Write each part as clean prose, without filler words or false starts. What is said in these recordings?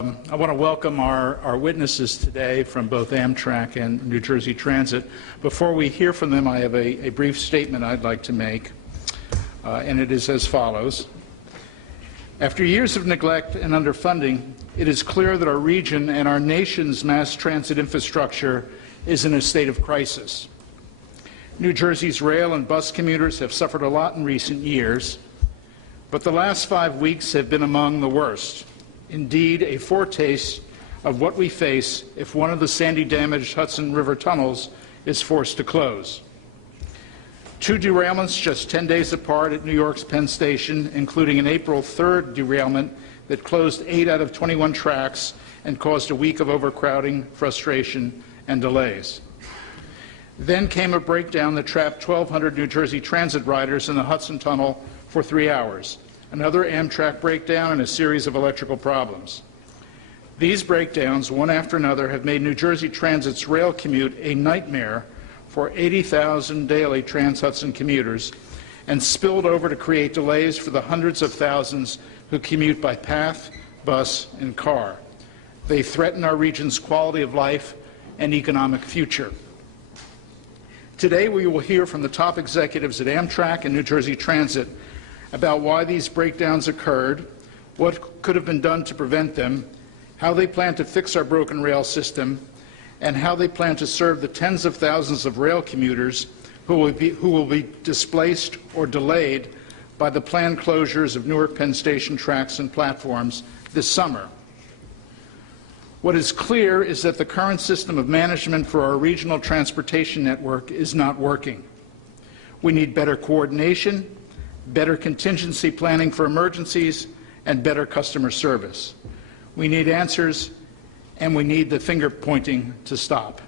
I want to welcome our witnesses today from both Amtrak and New Jersey Transit. Before we hear from them, I have a brief statement I'd like to make, and it is as follows. After years of neglect and underfunding, it is clear that our region and our nation's mass transit infrastructure is in a state of crisis. New Jersey's rail and bus commuters have suffered a lot in recent years, but the last 5 weeks have been among the worst. Indeed, a foretaste of what we face if one of the Sandy-damaged Hudson River tunnels is forced to close. 2 derailments just 10 days apart at New York's Penn Station, including an April 3rd derailment that closed 8 out of 21 tracks and caused a week of overcrowding, frustration, and delays. Then came a breakdown that trapped 1,200 New Jersey Transit riders in the Hudson Tunnel for 3 hours. Another Amtrak breakdown, and a series of electrical problems. These breakdowns, one after another, have made New Jersey Transit's rail commute a nightmare for 80,000 daily Trans-Hudson commuters and spilled over to create delays for the hundreds of thousands who commute by path, bus, and car. They threaten our region's quality of life and economic future. Today we will hear from the top executives at Amtrak and New Jersey Transit about why these breakdowns occurred, what could have been done to prevent them, how they plan to fix our broken rail system, and how they plan to serve the tens of thousands of rail commuters who will be displaced or delayed by the planned closures of Newark Penn Station tracks and platforms this summer. What is clear is that the current system of management for our regional transportation network is not working. We need better coordination, better contingency planning for emergencies, and better customer service. We need answers, and we need the finger pointing to stop.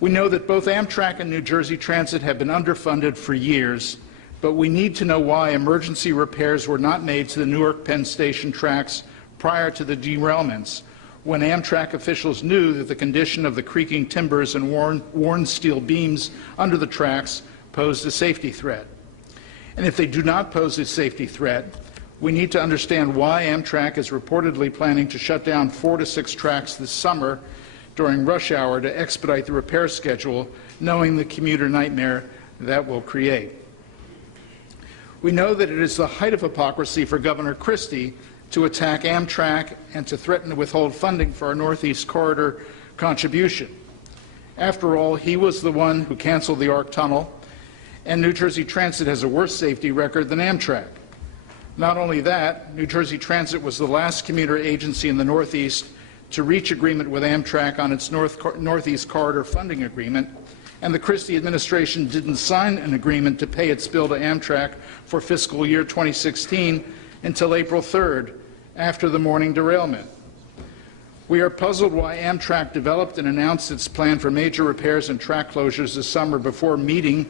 We know that both Amtrak and New Jersey Transit have been underfunded for years, but we need to know why emergency repairs were not made to the Newark Penn Station tracks prior to the derailments, when Amtrak officials knew that the condition of the creaking timbers and worn steel beams under the tracks posed a safety threat. And if they do not pose a safety threat, we need to understand why Amtrak is reportedly planning to shut down 4 to 6 tracks this summer during rush hour to expedite the repair schedule, knowing the commuter nightmare that will create. We know that it is the height of hypocrisy for Governor Christie to attack Amtrak and to threaten to withhold funding for our Northeast Corridor contribution. After all, he was the one who canceled the ARC Tunnel, and New Jersey Transit has a worse safety record than Amtrak. Not only that, New Jersey Transit was the last commuter agency in the Northeast to reach agreement with Amtrak on its Northeast Corridor funding agreement, and the Christie administration didn't sign an agreement to pay its bill to Amtrak for fiscal year 2016 until April 3rd, after the morning derailment. We are puzzled why Amtrak developed and announced its plan for major repairs and track closures this summer before meeting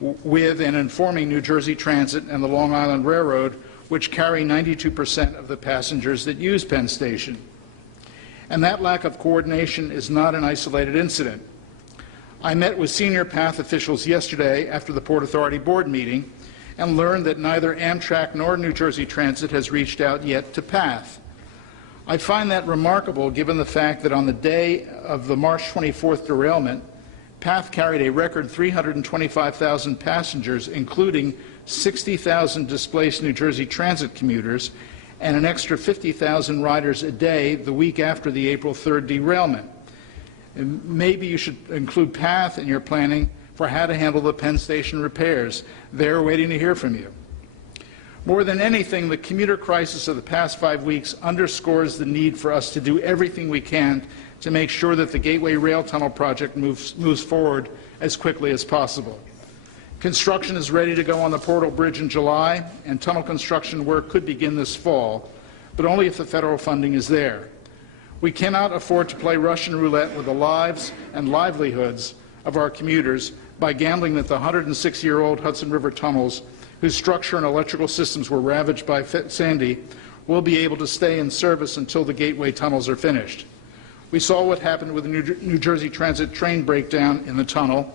with and informing New Jersey Transit and the Long Island Railroad, which carry 92% of the passengers that use Penn Station. And that lack of coordination is not an isolated incident. I met with senior PATH officials yesterday after the Port Authority Board meeting and learned that neither Amtrak nor New Jersey Transit has reached out yet to PATH. I find that remarkable given the fact that on the day of the March 24th derailment, PATH carried a record 325,000 passengers, including 60,000 displaced New Jersey Transit commuters and an extra 50,000 riders a day the week after the April 3rd derailment. And maybe you should include PATH in your planning for how to handle the Penn Station repairs. They're waiting to hear from you. More than anything, the commuter crisis of the past 5 weeks underscores the need for us to do everything we can to make sure that the Gateway Rail Tunnel project moves forward as quickly as possible. Construction is ready to go on the Portal Bridge in July, and tunnel construction work could begin this fall, but only if the federal funding is there. We cannot afford to play Russian roulette with the lives and livelihoods of our commuters by gambling that the 106-year-old Hudson River tunnels, whose structure and electrical systems were ravaged by Sandy, will be able to stay in service until the Gateway tunnels are finished. We saw what happened with the New Jersey Transit train breakdown in the tunnel,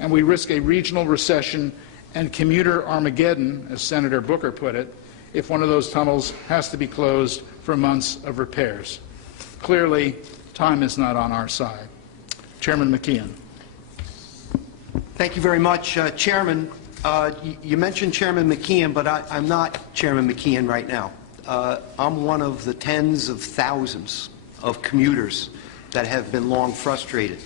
and we risk a regional recession and commuter Armageddon, as Senator Booker put it, if one of those tunnels has to be closed for months of repairs. Clearly, time is not on our side. Chairman McKeon. Thank you very much, Chairman. You mentioned Chairman McKeon, but I'm not Chairman McKeon right now. I'm one of the tens of thousands of commuters that have been long frustrated.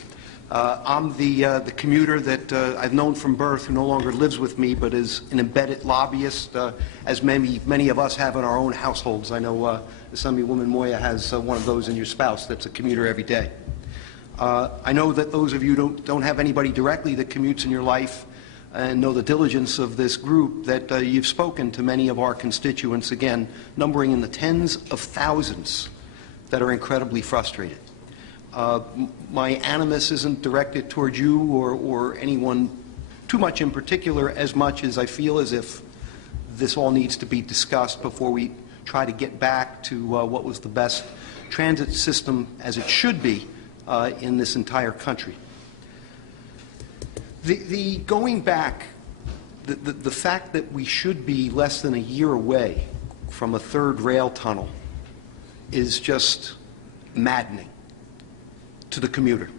I'm the commuter that I've known from birth, who no longer lives with me, but is an embedded lobbyist, as many of us have in our own households. I know Assemblywoman Moya has one of those in your spouse that's a commuter every day. I know that those of you don't have anybody directly that commutes in your life, and know the diligence of this group, that you've spoken to many of our constituents, again, numbering in the tens of thousands that are incredibly frustrated. My animus isn't directed towards you or anyone too much in particular, as much as I feel as if this all needs to be discussed before we try to get back to what was the best transit system as it should be in this entire country. Going back, the fact that we should be less than a year away from a third rail tunnel is just maddening to the commuter.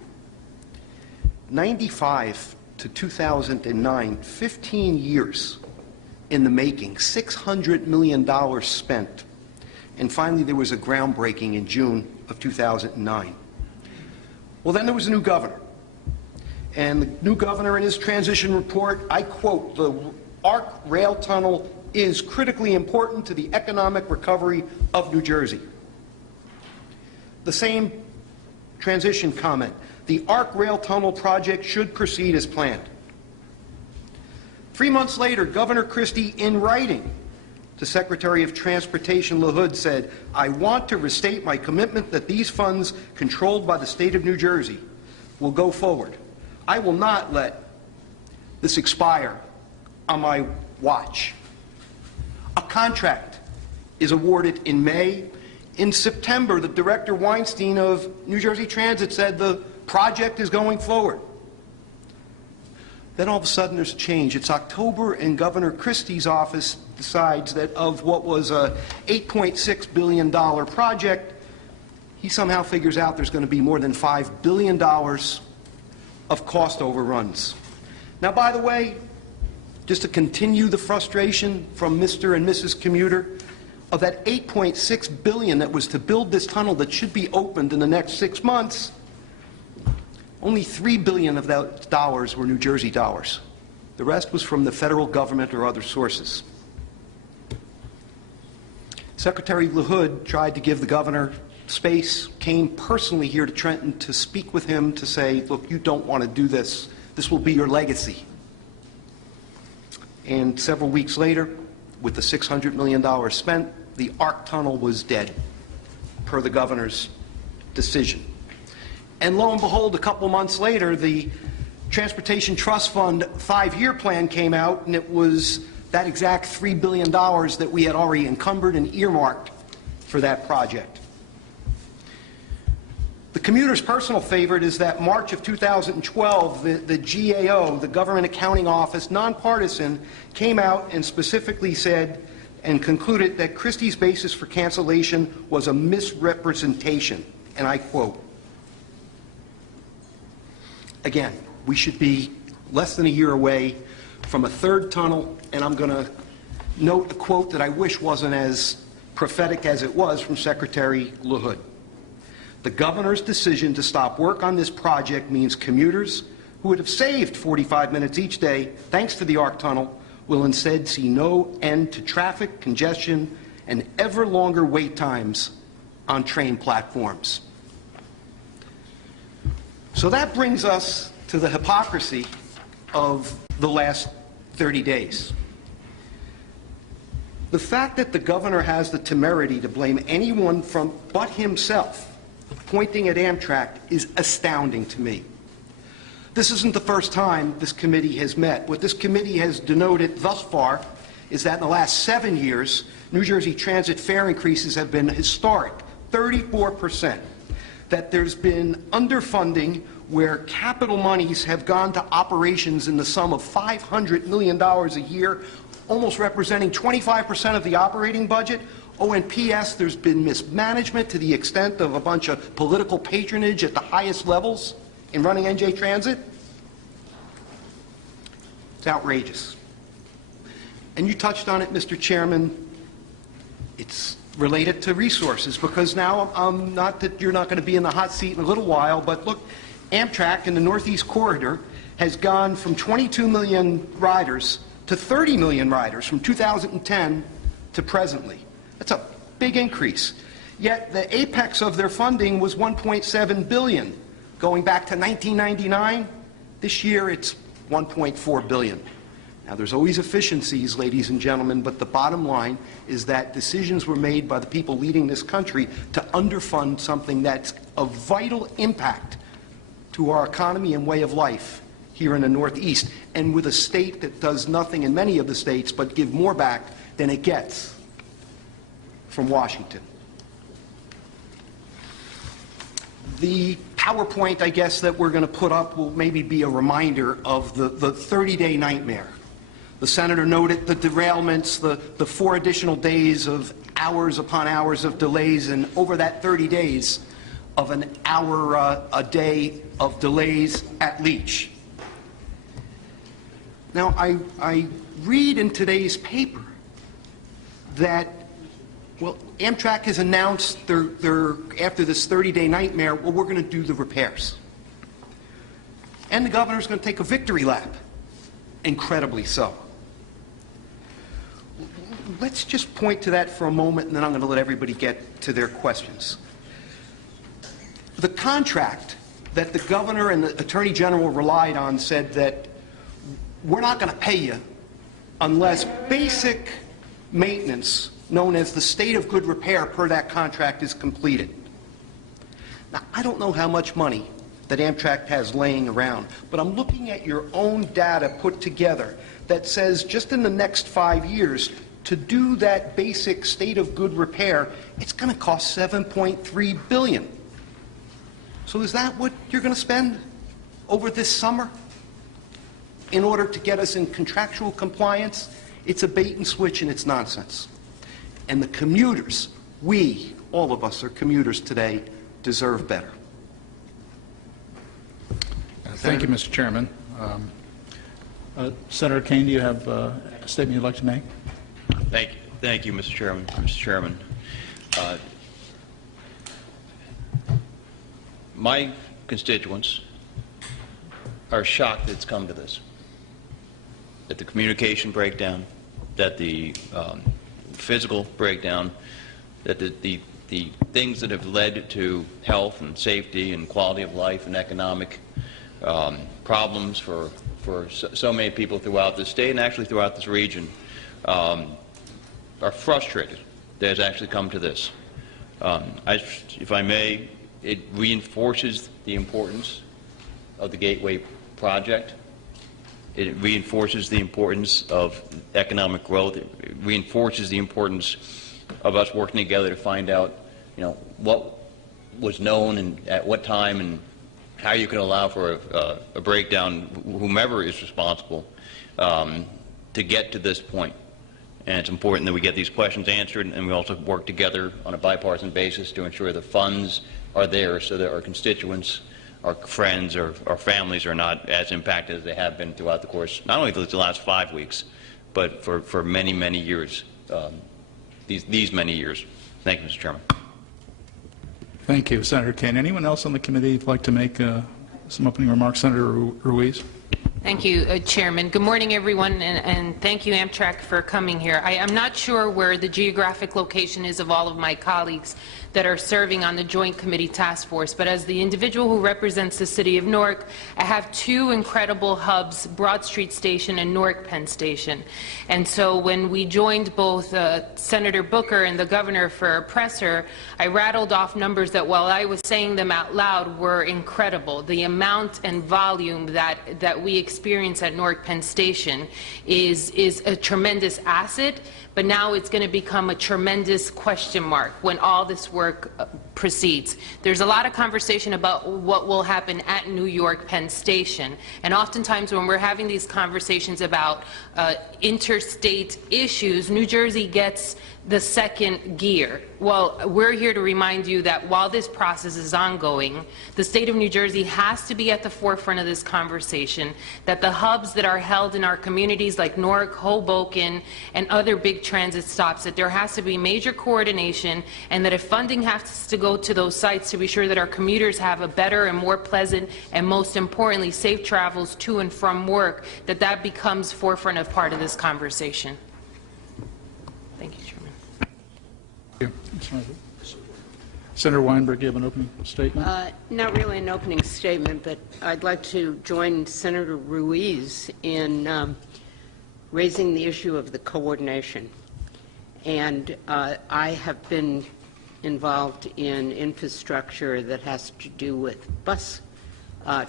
95 to 2009, 15 years in the making, $600 million spent, and finally there was a groundbreaking in June of 2009. Well, then there was a new governor. And the new governor, in his transition report, I quote, "The ARC rail tunnel is critically important to the economic recovery of New Jersey." The same transition comment, "The ARC rail tunnel project should proceed as planned." 3 months later, Governor Christie, in writing to Secretary of Transportation LaHood, said, "I want to restate my commitment that these funds controlled by the state of New Jersey will go forward. I will not let this expire on my watch." A contract is awarded in May. In September, the Director Weinstein of New Jersey Transit said the project is going forward. Then all of a sudden there's a change. It's October, and Governor Christie's office decides that of what was a $8.6 billion project, he somehow figures out there's going to be more than $5 billion of cost overruns. Now, by the way, just to continue the frustration from Mr. and Mrs. Commuter, of that $8.6 billion that was to build this tunnel that should be opened in the next 6 months, only $3 billion of those dollars were New Jersey dollars. The rest was from the federal government or other sources. Secretary LaHood tried to give the governor space, came personally here to Trenton to speak with him to say, look, you don't want to do this. This will be your legacy. And several weeks later, with the $600 million spent, the ARC tunnel was dead, per the governor's decision. And lo and behold, a couple months later, the Transportation Trust Fund 5-year plan came out, and it was that exact $3 billion that we had already encumbered and earmarked for that project. The commuter's personal favorite is that March of 2012, the GAO, the Government Accounting Office, nonpartisan, came out and specifically said and concluded that Christie's basis for cancellation was a misrepresentation. And I quote, again, we should be less than a year away from a third tunnel, and I'm going to note a quote that I wish wasn't as prophetic as it was from Secretary LaHood. The governor's decision to stop work on this project means commuters who would have saved 45 minutes each day, thanks to the ARC tunnel, will instead see no end to traffic, congestion, and ever longer wait times on train platforms. So that brings us to the hypocrisy of the last 30 days. The fact that the governor has the temerity to blame anyone but himself pointing at Amtrak is astounding to me. This isn't the first time this committee has met. What this committee has denoted thus far is that in the last 7 years, New Jersey Transit fare increases have been historic, 34%. That there's been underfunding where capital monies have gone to operations in the sum of $500 million a year, almost representing 25% of the operating budget. Oh, and P.S., there's been mismanagement to the extent of a bunch of political patronage at the highest levels in running NJ Transit. It's outrageous. And you touched on it, Mr. Chairman. It's related to resources, because now, not that you're not going to be in the hot seat in a little while, but look, Amtrak in the Northeast Corridor has gone from 22 million riders to 30 million riders from 2010 to presently. That's a big increase. Yet the apex of their funding was $1.7 billion. Going back to 1999, this year it's $1.4 billion. Now, there's always efficiencies, ladies and gentlemen, but the bottom line is that decisions were made by the people leading this country to underfund something that's of vital impact to our economy and way of life here in the Northeast, and with a state that does nothing in many of the states but give more back than it gets from Washington. The PowerPoint, I guess, that we're going to put up will maybe be a reminder of the 30-day nightmare. The senator noted the derailments, the 4 additional days of hours upon hours of delays, and over that 30 days of an hour a day of delays at Leach. Now, I read in today's paper that, well, Amtrak has announced after this 30-day nightmare, well, we're going to do the repairs. And the governor's going to take a victory lap. Incredibly so. Let's just point to that for a moment, and then I'm going to let everybody get to their questions. The contract that the governor and the attorney general relied on said that we're not going to pay you unless basic maintenance, known as the state of good repair per that contract, is completed. Now, I don't know how much money that Amtrak has laying around, but I'm looking at your own data put together that says just in the next 5 years, to do that basic state of good repair, it's going to cost $7.3 billion. So is that what you're going to spend over this summer in order to get us in contractual compliance? It's a bait and switch, and it's nonsense. And the commuters, all of us are commuters today, deserve better. Thank you, Mr. Chairman. Senator Kane, do you have a statement you'd like to make? Thank you, Mr. Chairman. Mr. Chairman, my constituents are shocked that it's come to this. That the communication breakdown, that the physical breakdown, that the things that have led to health and safety and quality of life and economic problems for so many people throughout the state and actually throughout this region are frustrated that it's actually come to this. If I may, it reinforces the importance of the Gateway project. It reinforces the importance of economic growth. It reinforces the importance of us working together to find out, what was known and at what time and how you can allow for a breakdown, whomever is responsible, to get to this point. And it's important that we get these questions answered, and we also work together on a bipartisan basis to ensure the funds are there so that our constituents, our friends, or our families are not as impacted as they have been throughout the course, not only the last 5 weeks, but for many, many years, these many years. Thank you, Mr. Chairman. Thank you, Senator Kane. Anyone else on the committee would like to make some opening remarks? Senator Ruiz. Thank you, Chairman. Good morning, everyone, and thank you, Amtrak, for coming here. I'm not sure where the geographic location is of all of my colleagues that are serving on the Joint Committee Task Force, but as the individual who represents the City of Newark, I have 2 incredible hubs, Broad Street Station and Newark Penn Station. And so when we joined both Senator Booker and the Governor for a presser, I rattled off numbers that, while I was saying them out loud, were incredible. The amount and volume that we experience at Newark Penn Station is a tremendous asset, but now it's going to become a tremendous question mark when all this work proceeds. There's a lot of conversation about what will happen at New York Penn Station, and oftentimes when we're having these conversations about interstate issues, New Jersey gets the second gear. Well, we're here to remind you that while this process is ongoing, the state of New Jersey has to be at the forefront of this conversation, that the hubs that are held in our communities like Newark, Hoboken, and other big transit stops, that there has to be major coordination, and that if funding has to go to those sites to be sure that our commuters have a better and more pleasant and most importantly safe travels to and from work, that that becomes forefront of part of this conversation. Thank you, Chairman. Thank you. Senator Weinberg, you have an opening statement? Not really an opening statement, but I'd like to join Senator Ruiz in raising the issue of the coordination. And I have been involved in infrastructure that has to do with bus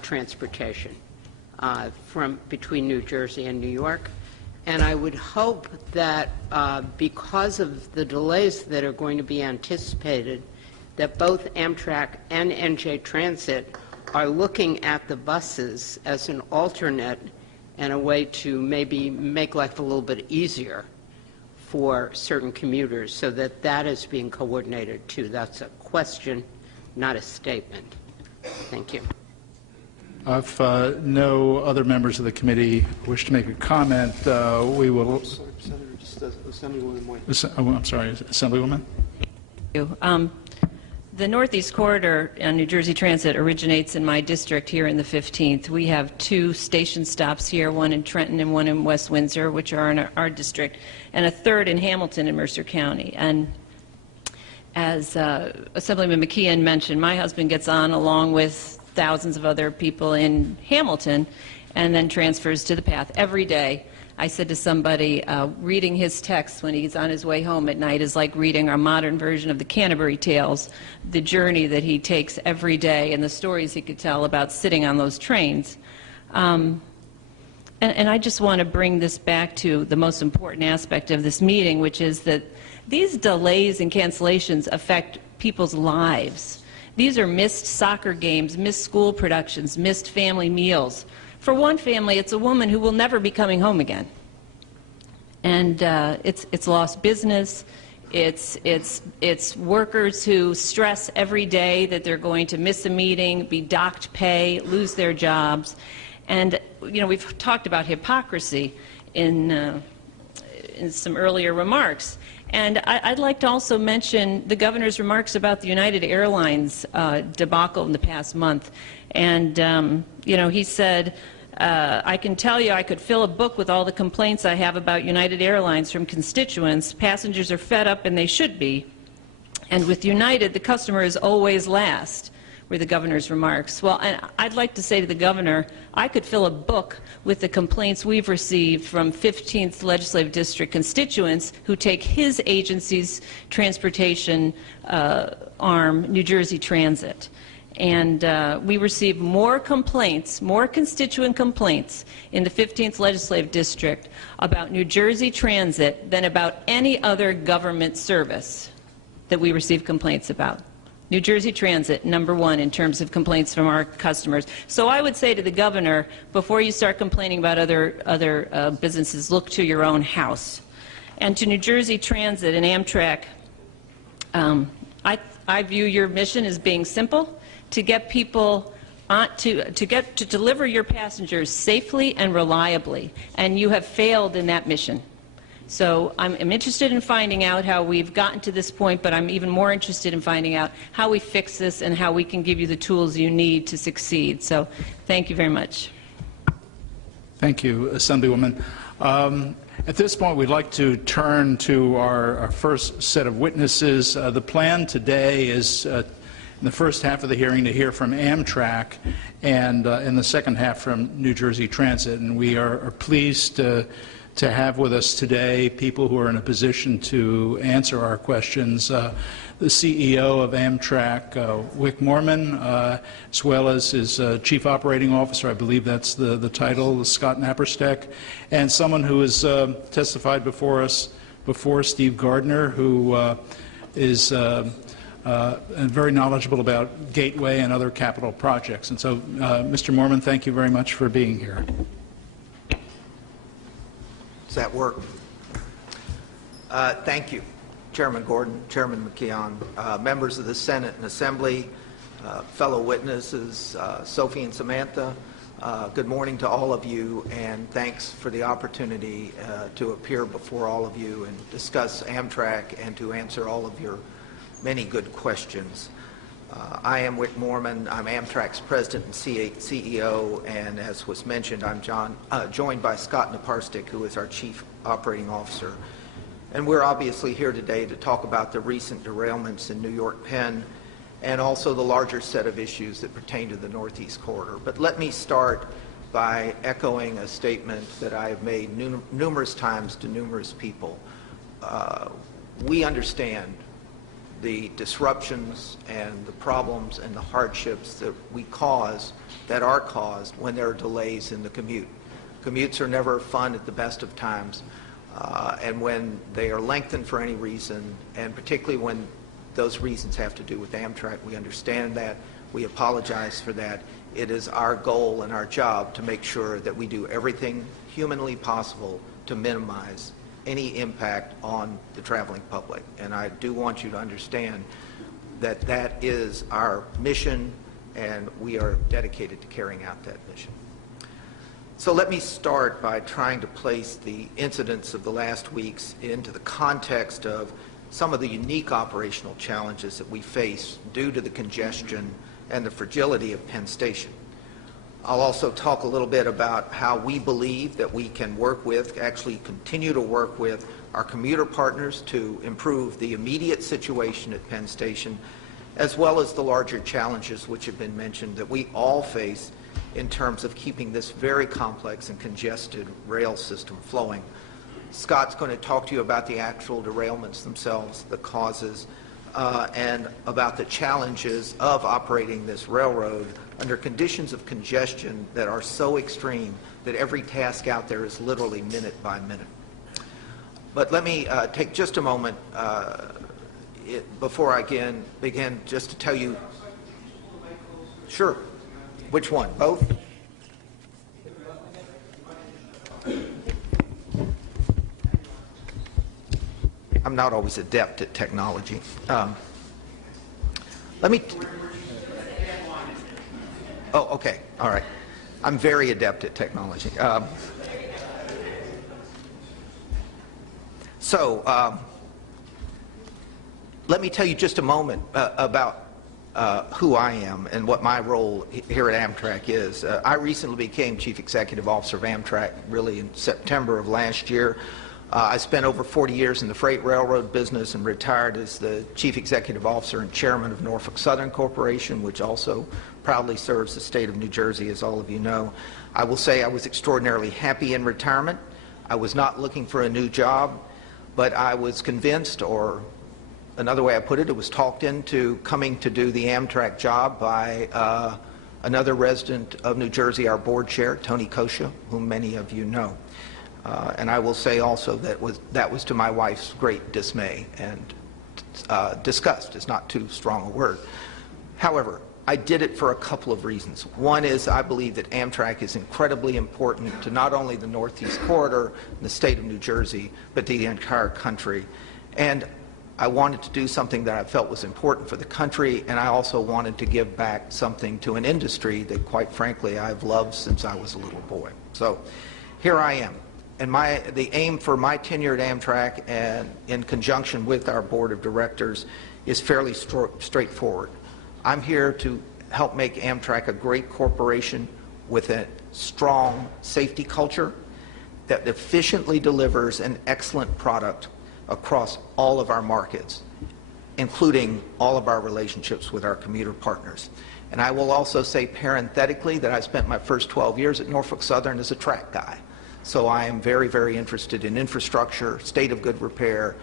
transportation between New Jersey and New York. And I would hope that because of the delays that are going to be anticipated, that both Amtrak and NJ Transit are looking at the buses as an alternate and a way to maybe make life a little bit easier for certain commuters, so that that is being coordinated too. That's a question, not a statement. Thank you. If no other members of the committee wish to make a comment, we will... Assemblywoman Moy. Oh, I'm sorry, Assemblywoman? The Northeast Corridor on New Jersey Transit originates in my district here in the 15th. We have 2 station stops here, one in Trenton and one in West Windsor, which are in our district, and a third in Hamilton in Mercer County. And as Assemblyman McKeon mentioned, my husband gets on along with thousands of other people in Hamilton and then transfers to the path every day. I said to somebody, reading his text when he's on his way home at night is like reading our modern version of the Canterbury Tales, the journey that he takes every day and the stories he could tell about sitting on those trains. And I just want to bring this back to the most important aspect of this meeting, which is that these delays and cancellations affect people's lives. These are missed soccer games, missed school productions, missed family meals. For one family, it's a woman who will never be coming home again. And it's lost business. It's workers who stress every day that they're going to miss a meeting, be docked pay, lose their jobs. And, you know, we've talked about hypocrisy in some earlier remarks. And I'd like to also mention the governor's remarks about the United Airlines debacle in the past month. And, you know, he said, I can tell you I could fill a book with all the complaints I have about United Airlines from constituents. Passengers are fed up, and they should be. And with United, the customer is always last, were the governor's remarks. Well, and I'd like to say to the governor, I could fill a book with the complaints we've received from 15th Legislative District constituents who take his agency's transportation arm, New Jersey Transit. And we receive more complaints, more constituent complaints in the 15th Legislative District about New Jersey Transit than about any other government service that we receive complaints about. New Jersey Transit, #1 in terms of complaints from our customers. So I would say to the governor, before you start complaining about other businesses, look to your own house. And to New Jersey Transit and Amtrak, I view your mission as being simple: to get people to deliver your passengers safely and reliably, and you have failed in that mission. So I'm interested in finding out how we've gotten to this point, but I'm even more interested in finding out how we fix this and how we can give you the tools you need to succeed. So thank you very much. Thank you, Assemblywoman. At this point, we'd like to turn to our first set of witnesses. The plan today is in the first half of the hearing to hear from Amtrak, and in the second half from New Jersey Transit. And we are pleased to have with us today people who are in a position to answer our questions. The CEO of Amtrak, Wick Moorman, as well as his Chief Operating Officer, I believe that's the title, Scott Naparstek, and someone who has testified before us before Steve Gardner, who is very knowledgeable about Gateway and other capital projects. And so, Mr. Moorman, thank you very much for being here. Does that work? Thank you, Chairman Gordon, Chairman McKeon, members of the Senate and Assembly, fellow witnesses, Sophie and Samantha. Good morning to all of you, and thanks for the opportunity to appear before all of you and discuss Amtrak and to answer all of your many good questions. I am Wick Moorman. I'm Amtrak's President and CEO, and as was mentioned, I'm joined by Scott Naparstik, who is our Chief Operating Officer. And we're obviously here today to talk about the recent derailments in New York Penn and also the larger set of issues that pertain to the Northeast Corridor. But let me start by echoing a statement that I have made numerous times to numerous people. We understand the disruptions and the problems and the hardships that are caused when there are delays in the commute. Commutes are never fun at the best of times, and when they are lengthened for any reason, and particularly when those reasons have to do with Amtrak, we understand that. We apologize for that. It is our goal and our job to make sure that we do everything humanly possible to minimize any impact on the traveling public. And I do want you to understand that that is our mission, and we are dedicated to carrying out that mission. So let me start by trying to place the incidents of the last weeks into the context of some of the unique operational challenges that we face due to the congestion and the fragility of Penn Station. I'll also talk a little bit about how we believe that we can work with, actually continue to work with our commuter partners to improve the immediate situation at Penn Station, as well as the larger challenges which have been mentioned that we all face in terms of keeping this very complex and congested rail system flowing. Scott's going to talk to you about the actual derailments themselves, the causes, and about the challenges of operating this railroad under conditions of congestion that are so extreme that every task out there is literally minute by minute. But let me take just a moment before I begin just to tell you. Sure. Which one? Both? I'm not always adept at technology. Let me... Oh, okay. All right. I'm very adept at technology. Let me tell you just a moment about who I am and what my role here at Amtrak is. I recently became Chief Executive Officer of Amtrak really in September of last year. I spent over 40 years in the freight railroad business and retired as the Chief Executive Officer and Chairman of Norfolk Southern Corporation, which also proudly serves the state of New Jersey, as all of you know. I will say I was extraordinarily happy in retirement. I was not looking for a new job, but I was convinced, or another way I put it, it was talked into coming to do the Amtrak job by another resident of New Jersey, our board chair, Tony Kosha, whom many of you know. And I will say also that was to my wife's great dismay, and disgust is not too strong a word. However, I did it for a couple of reasons. One is I believe that Amtrak is incredibly important to not only the Northeast Corridor and the state of New Jersey, but to the entire country. And I wanted to do something that I felt was important for the country, and I also wanted to give back something to an industry that, quite frankly, I've loved since I was a little boy. So here I am. And the aim for my tenure at Amtrak, and in conjunction with our board of directors, is fairly straightforward. I'm here to help make Amtrak a great corporation with a strong safety culture that efficiently delivers an excellent product across all of our markets, including all of our relationships with our commuter partners. And I will also say parenthetically that I spent my first 12 years at Norfolk Southern as a track guy. So I am very, very interested in infrastructure, state of good repair,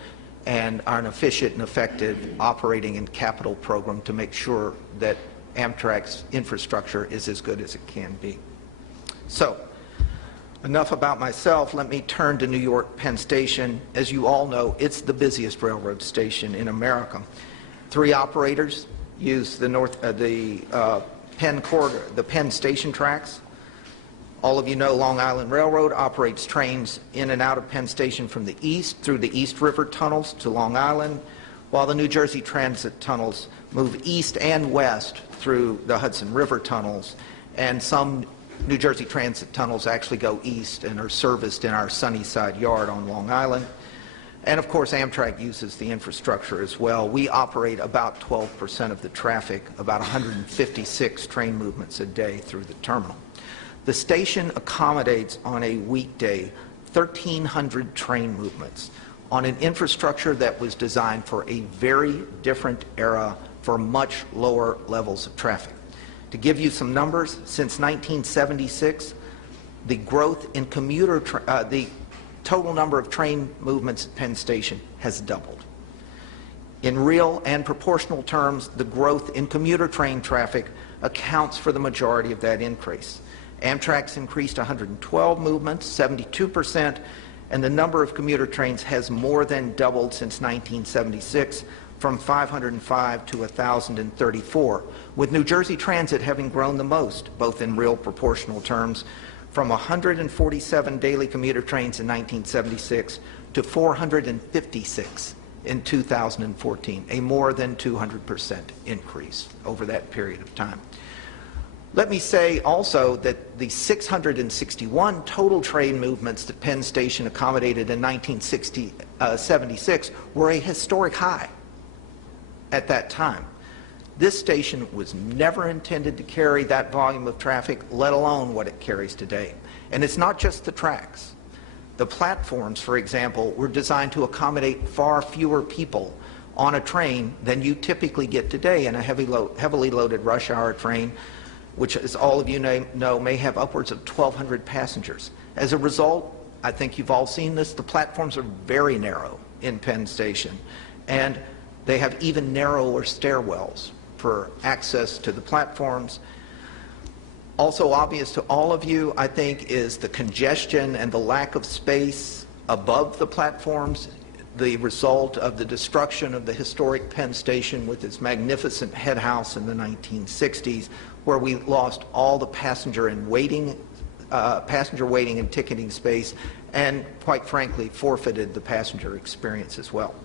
and an efficient and effective operating and capital program to make sure that Amtrak's infrastructure is as good as it can be. So Enough about myself. Let me turn to New York Penn Station. As you all know, it's the busiest railroad station in America. 3 operators use the Penn Station tracks. All of you know Long Island Railroad operates trains in and out of Penn Station from the east through the East River tunnels to Long Island, while the New Jersey Transit tunnels move east and west through the Hudson River tunnels, and some New Jersey Transit tunnels actually go east and are serviced in our Sunnyside yard on Long Island. And of course, Amtrak uses the infrastructure as well. We operate about 12% of the traffic, about 156 train movements a day through the terminal. The station accommodates on a weekday 1,300 train movements on an infrastructure that was designed for a very different era for much lower levels of traffic. To give you some numbers, since 1976, the growth in the total number of train movements at Penn Station has doubled. In real and proportional terms, the growth in commuter train traffic accounts for the majority of that increase. Amtrak's increased 112 movements, 72%, and the number of commuter trains has more than doubled since 1976, from 505 to 1,034, with New Jersey Transit having grown the most, both in real proportional terms, from 147 daily commuter trains in 1976 to 456 in 2014, a more than 200% increase over that period of time. Let me say also that the 661 total train movements that Penn Station accommodated in 1976 were a historic high at that time. This station was never intended to carry that volume of traffic, let alone what it carries today. And it's not just the tracks. The platforms, for example, were designed to accommodate far fewer people on a train than you typically get today in a heavily loaded rush hour train, which, as all of you know, may have upwards of 1,200 passengers. As a result, I think you've all seen this, the platforms are very narrow in Penn Station, and they have even narrower stairwells for access to the platforms. Also obvious to all of you, I think, is the congestion and the lack of space above the platforms, the result of the destruction of the historic Penn Station with its magnificent head house in the 1960s, where we lost all the passenger waiting and ticketing space, and quite frankly forfeited the passenger experience as well.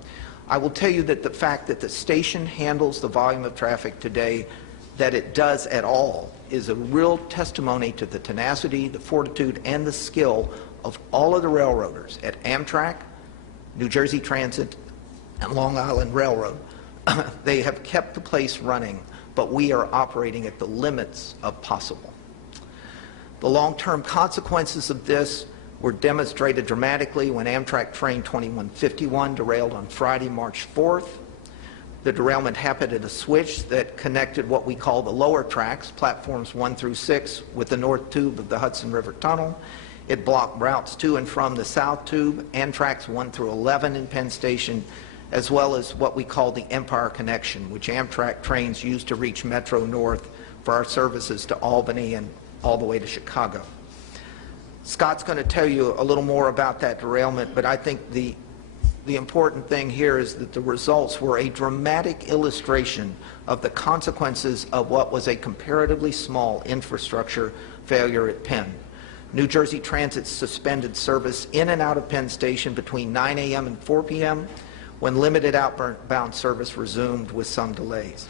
I will tell you that the fact that the station handles the volume of traffic today that it does at all is a real testimony to the tenacity, the fortitude, and the skill of all of the railroaders at Amtrak, New Jersey Transit, and Long Island Railroad. They have kept the place running, but we are operating at the limits of possible. The long-term consequences of this were demonstrated dramatically when Amtrak train 2151 derailed on Friday, March 4th. The derailment happened at a switch that connected what we call the lower tracks, platforms 1 through 6, with the north tube of the Hudson River Tunnel. It blocked routes to and from the south tube and tracks 1 through 11 in Penn Station, as well as what we call the Empire Connection, which Amtrak trains use to reach Metro North for our services to Albany and all the way to Chicago. Scott's going to tell you a little more about that derailment, but I think the important thing here is that the results were a dramatic illustration of the consequences of what was a comparatively small infrastructure failure at Penn. New Jersey Transit suspended service in and out of Penn Station between 9 a.m. and 4 p.m. when limited outbound service resumed with some delays.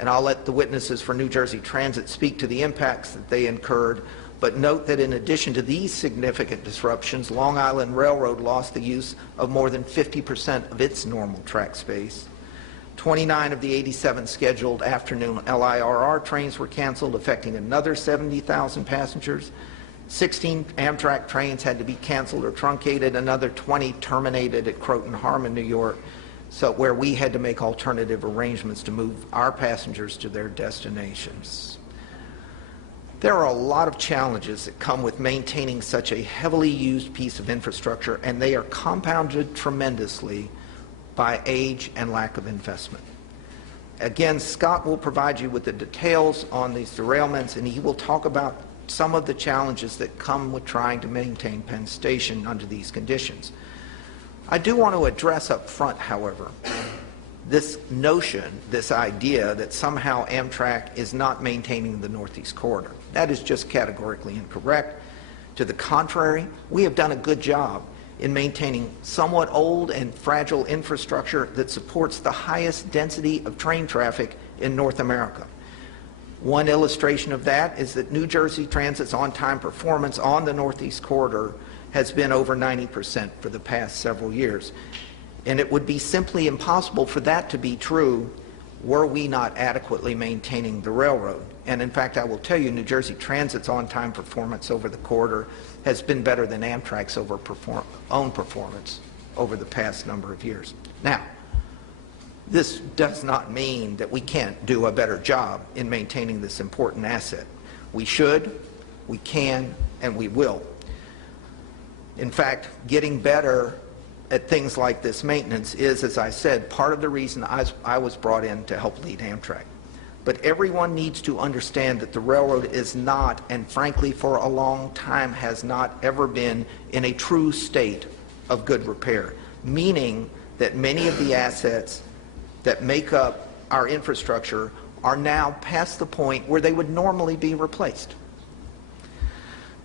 And I'll let the witnesses for New Jersey Transit speak to the impacts that they incurred, but note that in addition to these significant disruptions, Long Island Railroad lost the use of more than 50% of its normal track space. 29 of the 87 scheduled afternoon LIRR trains were canceled, affecting another 70,000 passengers. 16 Amtrak trains had to be canceled or truncated, another 20 terminated at Croton Harmon, New York, where we had to make alternative arrangements to move our passengers to their destinations. There are a lot of challenges that come with maintaining such a heavily used piece of infrastructure, and they are compounded tremendously by age and lack of investment. Again, Scott will provide you with the details on these derailments, and he will talk about some of the challenges that come with trying to maintain Penn Station under these conditions. I do want to address up front, however, this notion, this idea that somehow Amtrak is not maintaining the Northeast Corridor. That is just categorically incorrect. To the contrary, we have done a good job in maintaining somewhat old and fragile infrastructure that supports the highest density of train traffic in North America. One illustration of that is that New Jersey Transit's on-time performance on the Northeast Corridor has been over 90% for the past several years. And it would be simply impossible for that to be true were we not adequately maintaining the railroad. And in fact, I will tell you, New Jersey Transit's on-time performance over the corridor has been better than Amtrak's own performance over the past number of years. Now, this does not mean that we can't do a better job in maintaining this important asset. We should, we can, and we will. In fact, getting better at things like this maintenance is, as I said, part of the reason I was brought in to help lead Amtrak. But everyone needs to understand that the railroad is not, and frankly for a long time has not ever been, in a true state of good repair, meaning that many of the assets that make up our infrastructure are now past the point where they would normally be replaced.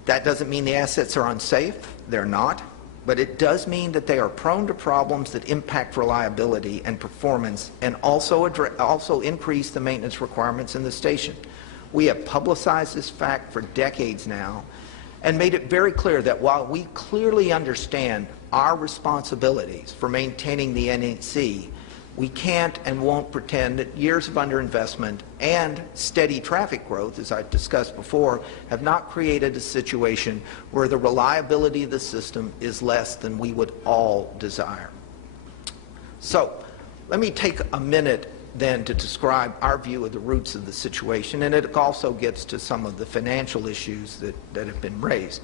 That doesn't mean the assets are unsafe, they're not, but it does mean that they are prone to problems that impact reliability and performance and also increase the maintenance requirements in the station. We have publicized this fact for decades now and made it very clear that while we clearly understand our responsibilities for maintaining the NHC, we can't and won't pretend that years of underinvestment and steady traffic growth, as I've discussed before, have not created a situation where the reliability of the system is less than we would all desire. So, let me take a minute then to describe our view of the roots of the situation, and it also gets to some of the financial issues that have been raised.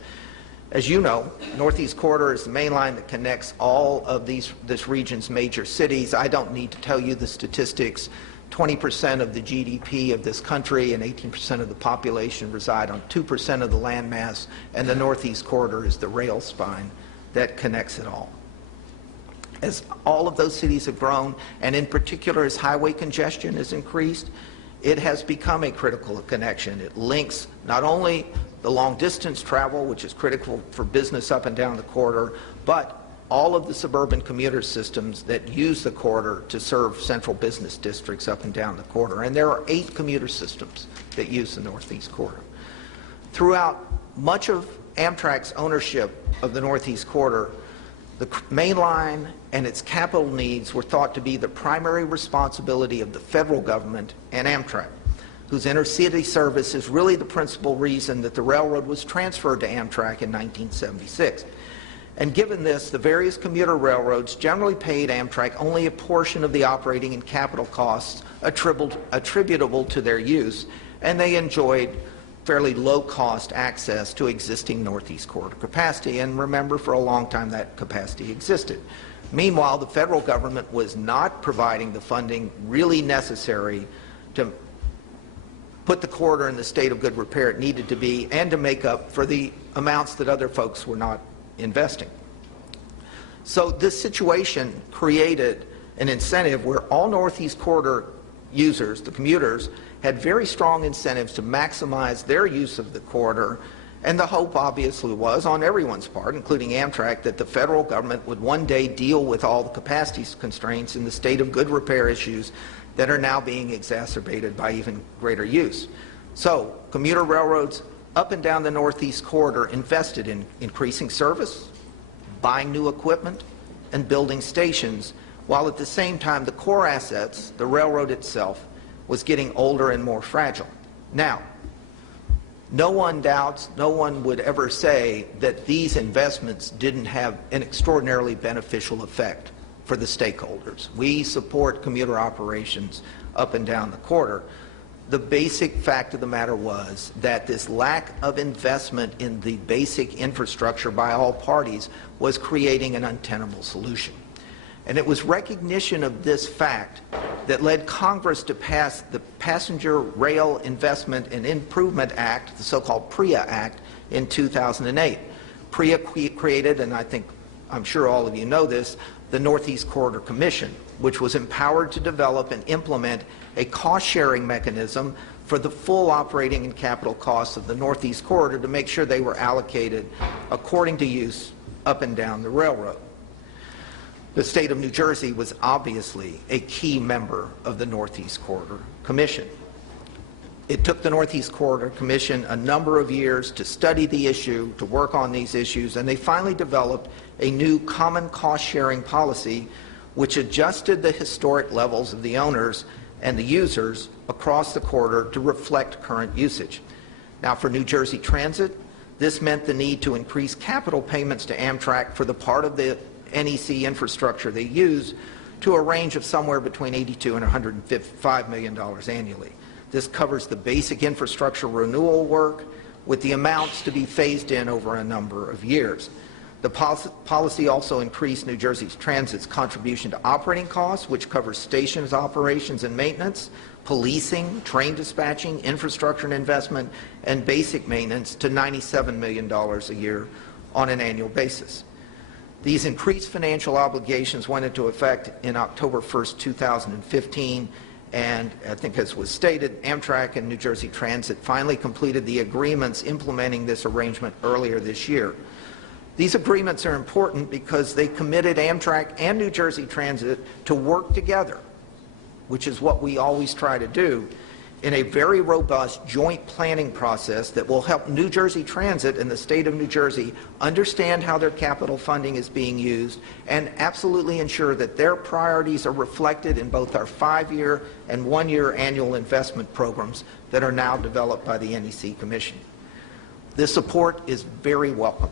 As you know, Northeast Corridor is the main line that connects all of this region's major cities. I don't need to tell you the statistics. 20% of the GDP of this country and 18% of the population reside on 2% of the landmass, and the Northeast Corridor is the rail spine that connects it all. As all of those cities have grown, and in particular as highway congestion has increased, it has become a critical connection. It links not only the long-distance travel, which is critical for business up and down the corridor, but all of the suburban commuter systems that use the corridor to serve central business districts up and down the corridor. And there are 8 commuter systems that use the Northeast Corridor. Throughout much of Amtrak's ownership of the Northeast Corridor, the main line and its capital needs were thought to be the primary responsibility of the federal government and Amtrak, whose intercity service is really the principal reason that the railroad was transferred to Amtrak in 1976. And given this, the various commuter railroads generally paid Amtrak only a portion of the operating and capital costs attributable to their use, and they enjoyed fairly low-cost access to existing Northeast Corridor capacity. And remember, for a long time that capacity existed. Meanwhile, the federal government was not providing the funding really necessary to put the corridor in the state of good repair it needed to be and to make up for the amounts that other folks were not investing. So this situation created an incentive where all Northeast Corridor users, the commuters, had very strong incentives to maximize their use of the corridor, and the hope obviously was on everyone's part, including Amtrak, that the federal government would one day deal with all the capacity constraints in the state of good repair issues that are now being exacerbated by even greater use. So, commuter railroads up and down the Northeast Corridor invested in increasing service, buying new equipment, and building stations, while at the same time the core assets, the railroad itself, was getting older and more fragile. Now, no one doubts, no one would ever say that these investments didn't have an extraordinarily beneficial effect for the stakeholders. We support commuter operations up and down the corridor. The basic fact of the matter was that this lack of investment in the basic infrastructure by all parties was creating an untenable solution. And it was recognition of this fact that led Congress to pass the Passenger Rail Investment and Improvement Act, the so-called PRIA Act, in 2008. PRIA created, and I'm sure all of you know this, the Northeast Corridor Commission, which was empowered to develop and implement a cost-sharing mechanism for the full operating and capital costs of the Northeast Corridor to make sure they were allocated according to use up and down the railroad. The state of New Jersey was obviously a key member of the Northeast Corridor Commission. It took the Northeast Corridor Commission a number of years to study the issue, to work on these issues, and they finally developed a new common cost-sharing policy which adjusted the historic levels of the owners and the users across the corridor to reflect current usage. Now, for New Jersey Transit, this meant the need to increase capital payments to Amtrak for the part of the NEC infrastructure they use to a range of somewhere between $82 and $155 million annually. This covers the basic infrastructure renewal work, with the amounts to be phased in over a number of years. The policy also increased New Jersey Transit's contribution to operating costs, which covers stations operations and maintenance, policing, train dispatching, infrastructure and investment, and basic maintenance to $97 million a year on an annual basis. These increased financial obligations went into effect in October 1st, 2015, and I think as was stated, Amtrak and New Jersey Transit finally completed the agreements implementing this arrangement earlier this year. These agreements are important because they committed Amtrak and New Jersey Transit to work together, which is what we always try to do, in a very robust joint planning process that will help New Jersey Transit and the state of New Jersey understand how their capital funding is being used and absolutely ensure that their priorities are reflected in both our 5-year and 1-year annual investment programs that are now developed by the NEC Commission. This support is very welcome.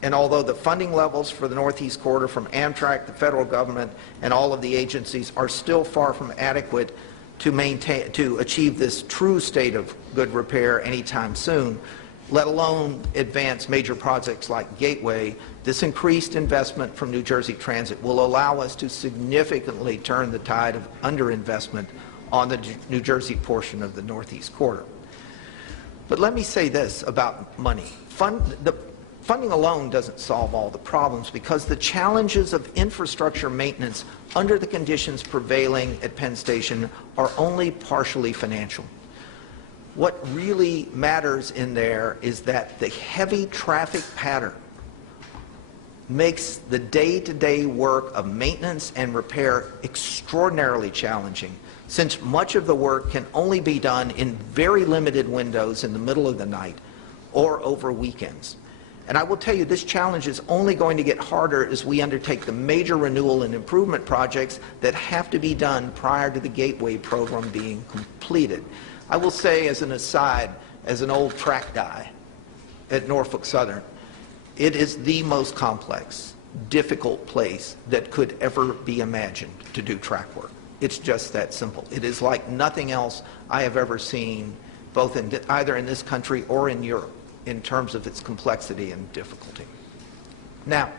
And although the funding levels for the Northeast Corridor from Amtrak, the federal government, and all of the agencies are still far from adequate to achieve this true state of good repair anytime soon, let alone advance major projects like Gateway, this increased investment from New Jersey Transit will allow us to significantly turn the tide of underinvestment on the New Jersey portion of the Northeast Corridor. But let me say this about money. Funding alone doesn't solve all the problems, because the challenges of infrastructure maintenance under the conditions prevailing at Penn Station are only partially financial. What really matters in there is that the heavy traffic pattern makes the day-to-day work of maintenance and repair extraordinarily challenging, since much of the work can only be done in very limited windows in the middle of the night or over weekends. And I will tell you, this challenge is only going to get harder as we undertake the major renewal and improvement projects that have to be done prior to the Gateway program being completed. I will say, as an aside, as an old track guy at Norfolk Southern, it is the most complex, difficult place that could ever be imagined to do track work. It's just that simple. It is like nothing else I have ever seen, both either in this country or in Europe, in terms of its complexity and difficulty. Now,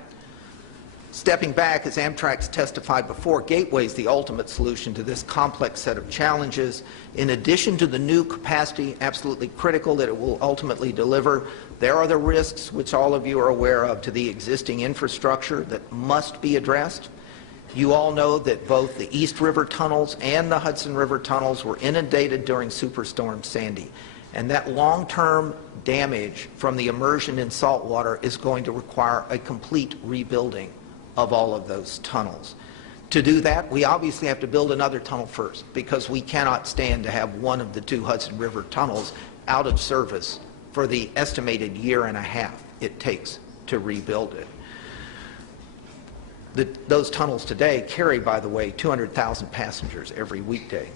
stepping back, as Amtrak's testified before, Gateway is the ultimate solution to this complex set of challenges. In addition to the new capacity, absolutely critical, that it will ultimately deliver, there are the risks, which all of you are aware of, to the existing infrastructure that must be addressed. You all know that both the East River tunnels and the Hudson River tunnels were inundated during Superstorm Sandy, and that long-term damage from the immersion in salt water is going to require a complete rebuilding of all of those tunnels. To do that, we obviously have to build another tunnel first, because we cannot stand to have one of the 2 Hudson River tunnels out of service for the estimated year and a half it takes to rebuild it. Those tunnels today carry, by the way, 200,000 passengers every weekday.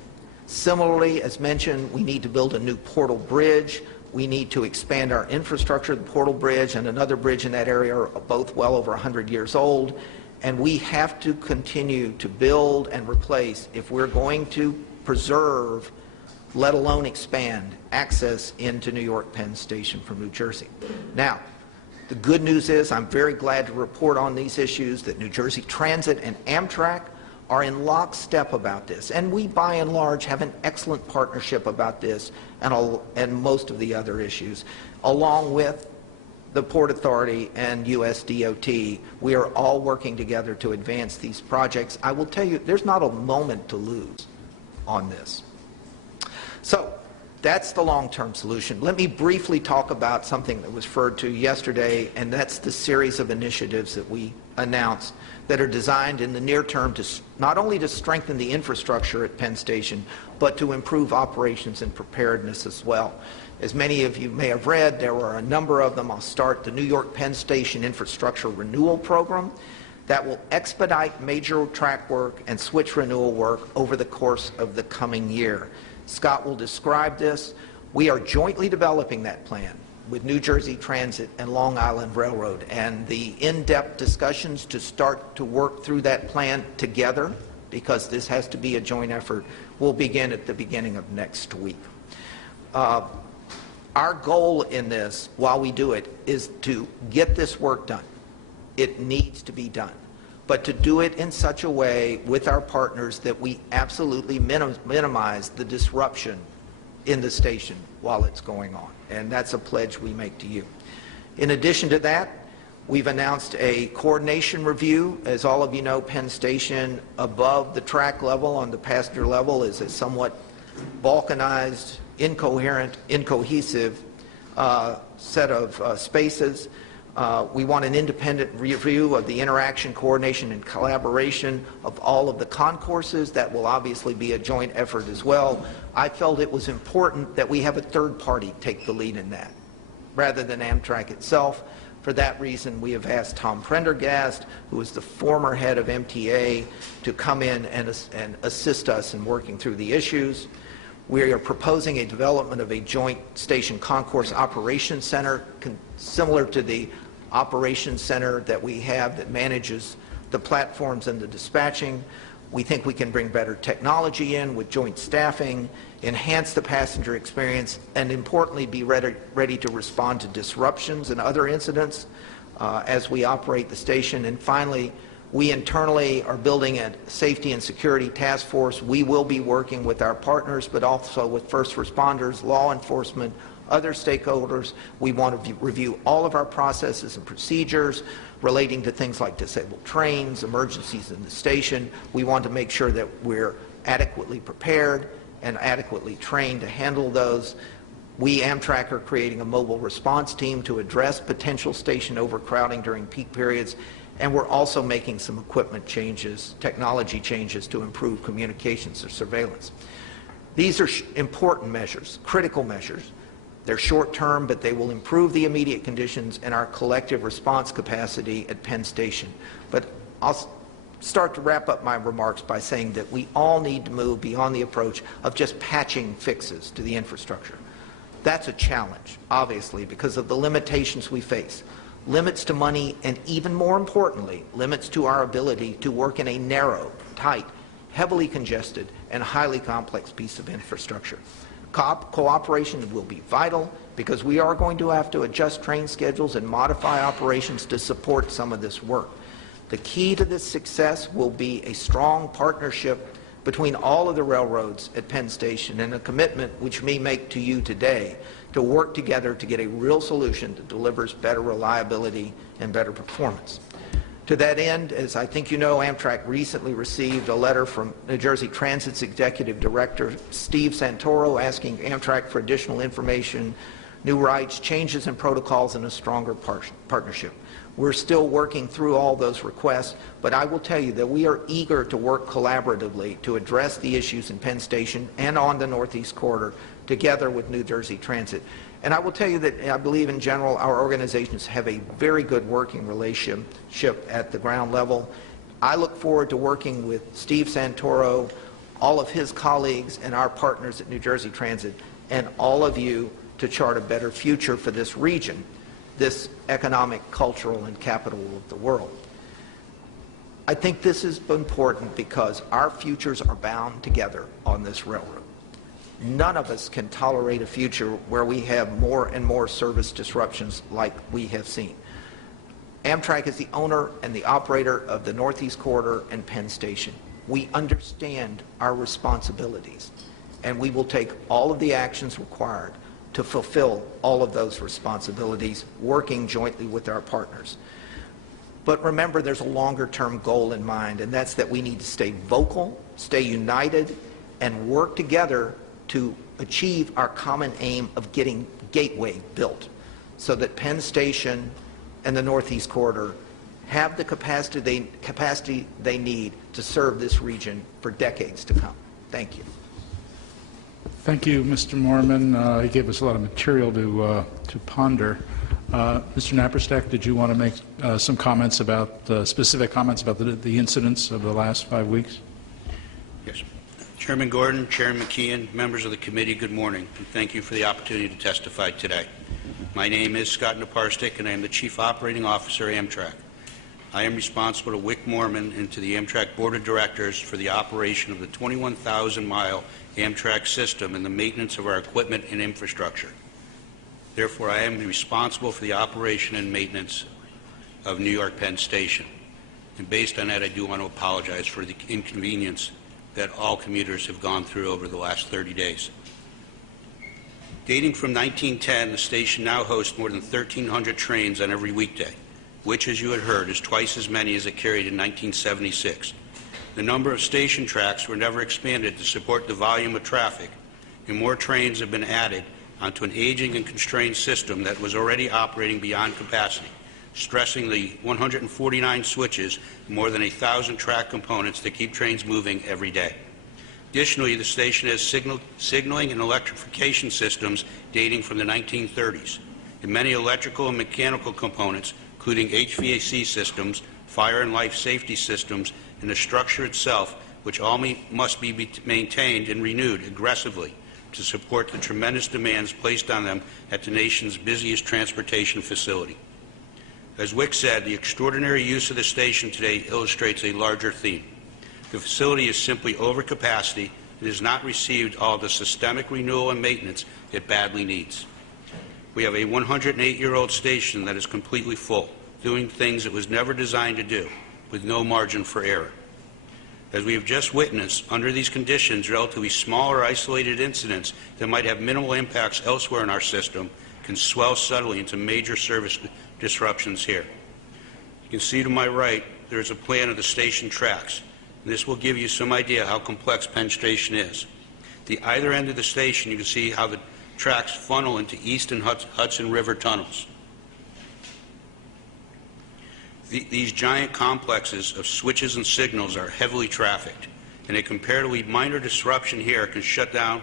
Similarly, as mentioned, we need to build a new Portal Bridge. We need to expand our infrastructure. The Portal Bridge and another bridge in that area are both well over 100 years old, and we have to continue to build and replace if we're going to preserve, let alone expand, access into New York Penn Station from New Jersey. Now, The good news is I'm very glad to report on these issues that New Jersey Transit and Amtrak are in lockstep about this. And we, by and large, have an excellent partnership about this and most of the other issues, along with the Port Authority and US DOT. We are all working together to advance these projects. I will tell you, there's not a moment to lose on this. So that's the long-term solution. Let me briefly talk about something that was referred to yesterday, and that's the series of initiatives that we announced that are designed in the near term to not only to strengthen the infrastructure at Penn Station, but to improve operations and preparedness as well. As many of you may have read, there were a number of them. I'll start the New York Penn Station Infrastructure Renewal Program that will expedite major track work and switch renewal work over the course of the coming year. Scott will describe this. We are jointly developing that plan with New Jersey Transit and Long Island Railroad, and the in-depth discussions to start to work through that plan together, because this has to be a joint effort, will begin at the beginning of next week. Our goal in this, while we do it, is to get this work done. It needs to be done, but to do it in such a way with our partners that we absolutely minimize the disruption in the station while it's going on. And that's a pledge we make to you. In addition to that, we've announced a coordination review. As all of you know, Penn Station above the track level on the passenger level is a somewhat balkanized, incoherent, incohesive set of spaces. We want an independent review of the interaction, coordination, and collaboration of all of the concourses. That will obviously be a joint effort as well. I felt it was important that we have a third party take the lead in that, rather than Amtrak itself. For that reason, we have asked Tom Prendergast, who is the former head of MTA, to come in and assist us in working through the issues. We are proposing a development of a joint station concourse operations center, similar to the operations center that we have that manages the platforms and the dispatching. We think we can bring better technology in with joint staffing, enhance the passenger experience, and importantly be ready to respond to disruptions and other incidents as we operate the station. And finally, we internally are building a safety and security task force. We will be working with our partners, but also with first responders, law enforcement, other stakeholders. We want to review all of our processes and procedures relating to things like disabled trains, emergencies in the station. We want to make sure that we're adequately prepared and adequately trained to handle those. We, Amtrak, are creating a mobile response team to address potential station overcrowding during peak periods. And we're also making some equipment changes, technology changes to improve communications or surveillance. These are important measures, critical measures. They're short-term, but they will improve the immediate conditions and our collective response capacity at Penn Station. But I'll start to wrap up my remarks by saying that we all need to move beyond the approach of just patching fixes to the infrastructure. That's a challenge, obviously, because of the limitations we face. Limits to money, and even more importantly, limits to our ability to work in a narrow, tight, heavily congested, and highly complex piece of infrastructure. Cooperation will be vital because we are going to have to adjust train schedules and modify operations to support some of this work. The key to this success will be a strong partnership between all of the railroads at Penn Station, and a commitment which we make to you today to work together to get a real solution that delivers better reliability and better performance. To that end, as I think you know, Amtrak recently received a letter from New Jersey Transit's Executive Director, Steve Santoro, asking Amtrak for additional information, new rights, changes in protocols, and a stronger partnership. We're still working through all those requests, but I will tell you that we are eager to work collaboratively to address the issues in Penn Station and on the Northeast Corridor together with New Jersey Transit. And I will tell you that I believe in general our organizations have a very good working relationship at the ground level. I look forward to working with Steve Santoro, all of his colleagues, and our partners at New Jersey Transit, and all of you to chart a better future for this region, this economic, cultural, and capital of the world. I think this is important because our futures are bound together on this railroad. None of us can tolerate a future where we have more and more service disruptions like we have seen. Amtrak is the owner and the operator of the Northeast Corridor and Penn Station. We understand our responsibilities, and we will take all of the actions required to fulfill all of those responsibilities, working jointly with our partners. But remember, there's a longer-term goal in mind, and that's that we need to stay vocal, stay united, and work together to achieve our common aim of getting Gateway built so that Penn Station and the Northeast Corridor have the capacity they need to serve this region for decades to come. Thank you. Thank you, Mr. Moorman. He gave us a lot of material to ponder. Mr. Naparstek, did you want to make some comments about specific comments about the incidents of the last 5 weeks? Yes. Chairman Gordon, Chairman McKeon, members of the committee, good morning, and thank you for the opportunity to testify today. My name is Scott Naparstek, and I am the Chief Operating Officer at Amtrak. I am responsible to Wick Moorman and to the Amtrak Board of Directors for the operation of the 21,000-mile Amtrak system and the maintenance of our equipment and infrastructure. Therefore, I am responsible for the operation and maintenance of New York Penn Station. And based on that, I do want to apologize for the inconvenience that all commuters have gone through over the last 30 days. Dating from 1910, the station now hosts more than 1,300 trains on every weekday, which, as you had heard, is twice as many as it carried in 1976. The number of station tracks were never expanded to support the volume of traffic, and more trains have been added onto an aging and constrained system that was already operating beyond capacity, stressing the 149 switches and more than 1,000 track components that keep trains moving every day. Additionally, the station has signaling and electrification systems dating from the 1930s, and many electrical and mechanical components, including HVAC systems, fire and life safety systems, and the structure itself, which all must be maintained and renewed aggressively to support the tremendous demands placed on them at the nation's busiest transportation facility. As Wick said, the extraordinary use of the station today illustrates a larger theme. The facility is simply over capacity and has not received all the systemic renewal and maintenance it badly needs. We have a 108-year-old station that is completely full, doing things it was never designed to do, with no margin for error. As we have just witnessed, under these conditions, relatively small or isolated incidents that might have minimal impacts elsewhere in our system can swell subtly into major service disruptions here. You can see to my right, there is a plan of the station tracks. This will give you some idea how complex Penn Station is. At the either end of the station, you can see how the tracks funnel into East and Hudson River tunnels. These giant complexes of switches and signals are heavily trafficked, and a comparatively minor disruption here can shut down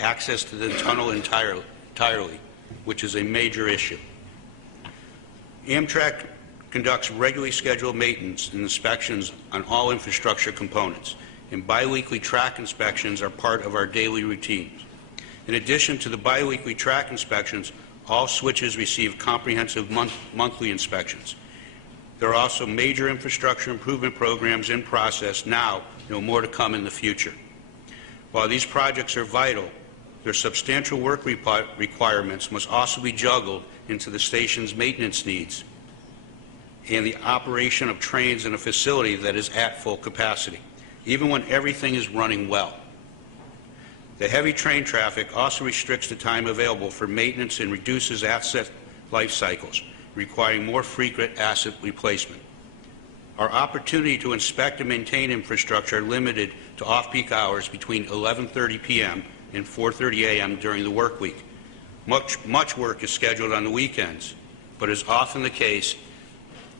access to the tunnel entirely, which is a major issue. Amtrak conducts regularly scheduled maintenance and inspections on all infrastructure components, and biweekly track inspections are part of our daily routines. In addition to the biweekly track inspections, all switches receive comprehensive monthly inspections. There are also major infrastructure improvement programs in process now, and more to come in the future. While these projects are vital, their substantial work requirements must also be juggled into the station's maintenance needs and the operation of trains in a facility that is at full capacity, even when everything is running well. The heavy train traffic also restricts the time available for maintenance and reduces asset life cycles, requiring more frequent asset replacement. Our opportunity to inspect and maintain infrastructure are limited to off-peak hours between 11:30 p.m. and 4:30 a.m. during the work week. Much work is scheduled on the weekends, but is often the case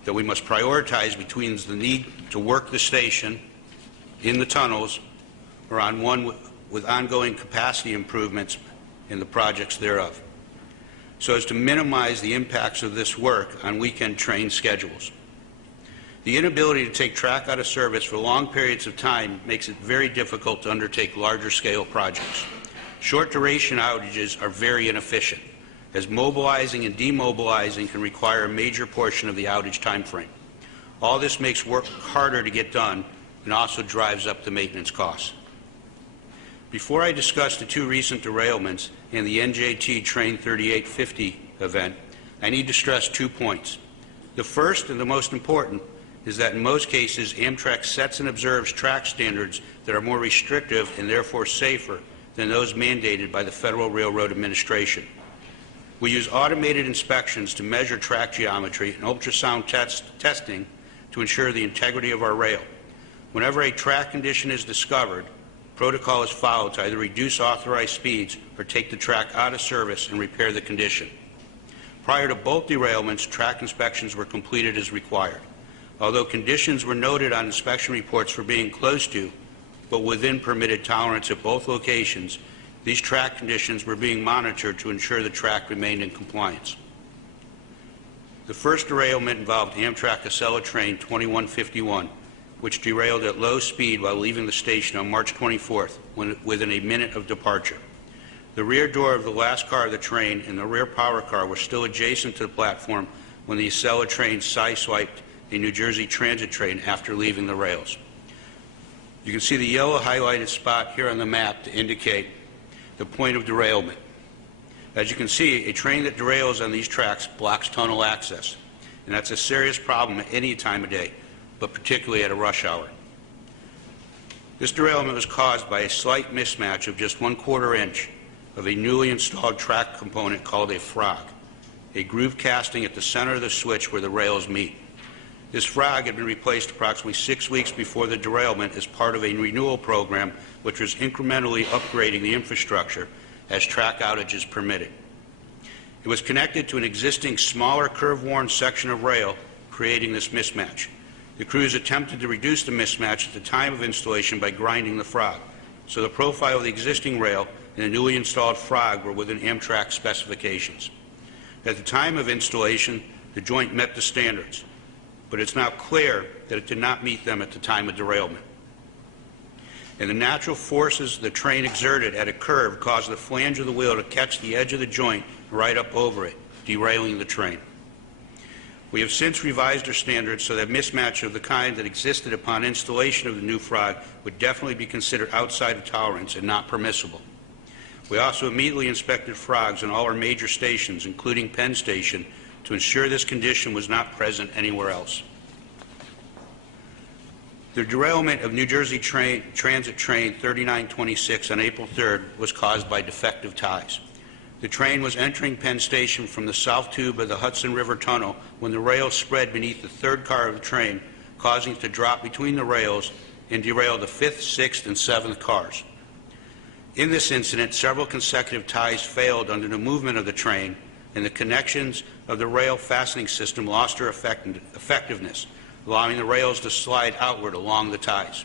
that we must prioritize between the need to work the station in the tunnels or on one with ongoing capacity improvements in the projects thereof, so as to minimize the impacts of this work on weekend train schedules. The inability to take track out of service for long periods of time makes it very difficult to undertake larger scale projects. Short duration outages are very inefficient, as mobilizing and demobilizing can require a major portion of the outage time frame. All this makes work harder to get done and also drives up the maintenance costs. Before I discuss the two recent derailments and the NJT Train 3850 event, I need to stress 2 points. The first and the most important is that in most cases, Amtrak sets and observes track standards that are more restrictive and therefore safer than those mandated by the Federal Railroad Administration. We use automated inspections to measure track geometry and ultrasound testing to ensure the integrity of our rail. Whenever a track condition is discovered, protocol is followed to either reduce authorized speeds or take the track out of service and repair the condition. Prior to both derailments, track inspections were completed as required. Although conditions were noted on inspection reports for being close to, but within permitted tolerance at both locations, these track conditions were being monitored to ensure the track remained in compliance. The first derailment involved Amtrak Acela train 2151, which derailed at low speed while leaving the station on March 24th, within a minute of departure. The rear door of the last car of the train and the rear power car were still adjacent to the platform when the Acela train sideswiped a New Jersey Transit train after leaving the rails. You can see the yellow highlighted spot here on the map to indicate the point of derailment. As you can see, a train that derails on these tracks blocks tunnel access, and that's a serious problem at any time of day, but particularly at a rush hour. This derailment was caused by a slight mismatch of just 1/4 inch of a newly installed track component called a frog, a groove casting at the center of the switch where the rails meet. This frog had been replaced approximately 6 weeks before the derailment as part of a renewal program which was incrementally upgrading the infrastructure as track outages permitted. It was connected to an existing smaller curve-worn section of rail, creating this mismatch. The crews attempted to reduce the mismatch at the time of installation by grinding the frog, so the profile of the existing rail and the newly installed frog were within Amtrak specifications. At the time of installation, the joint met the standards, but it's now clear that it did not meet them at the time of derailment. And the natural forces the train exerted at a curve caused the flange of the wheel to catch the edge of the joint right up over it, derailing the train. We have since revised our standards so that mismatch of the kind that existed upon installation of the new frog would definitely be considered outside of tolerance and not permissible. We also immediately inspected frogs on all our major stations, including Penn Station, to ensure this condition was not present anywhere else. The derailment of New Jersey Transit train 3926 on April 3rd was caused by defective ties. The train was entering Penn Station from the south tube of the Hudson River Tunnel when the rails spread beneath the third car of the train, causing it to drop between the rails and derail the 5th, 6th, and 7th cars. In this incident, several consecutive ties failed under the movement of the train, and the connections of the rail fastening system lost their effectiveness, allowing the rails to slide outward along the ties.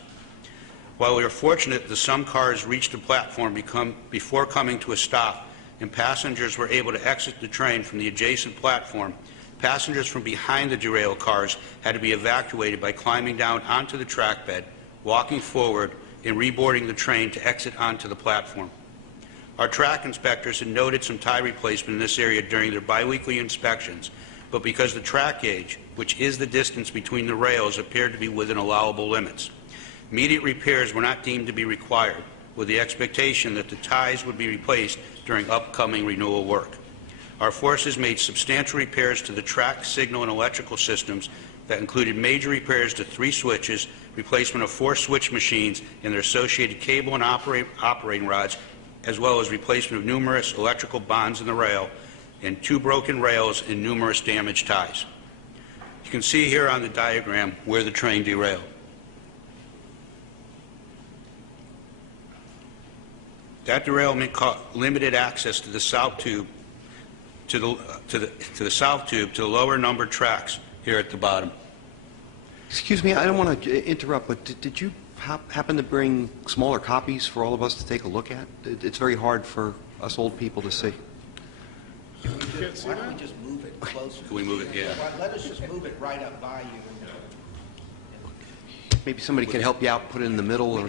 While we are fortunate that some cars reached the platform before coming to a stop and passengers were able to exit the train from the adjacent platform, passengers from behind the derailed cars had to be evacuated by climbing down onto the track bed, walking forward, and reboarding the train to exit onto the platform. Our track inspectors had noted some tie replacement in this area during their biweekly inspections, but because the track gauge, which is the distance between the rails, appeared to be within allowable limits, immediate repairs were not deemed to be required, with the expectation that the ties would be replaced during upcoming renewal work. Our forces made substantial repairs to the track, signal, and electrical systems that included major repairs to 3 switches, replacement of 4 switch machines and their associated cable and operating rods, as well as replacement of numerous electrical bonds in the rail and 2 broken rails and numerous damaged ties. You can see here on the diagram where the train derailed. That derailment limited access to the south tube to the lower numbered tracks here at the bottom. Excuse me, I don't want to interrupt, but did you happen to bring smaller copies for all of us to take a look at? It's very hard for us old people to see. Why don't we just move it closer? Can we move it? Yeah. Let us just move it right up by you. Maybe somebody can help you out, put it in the middle. Or,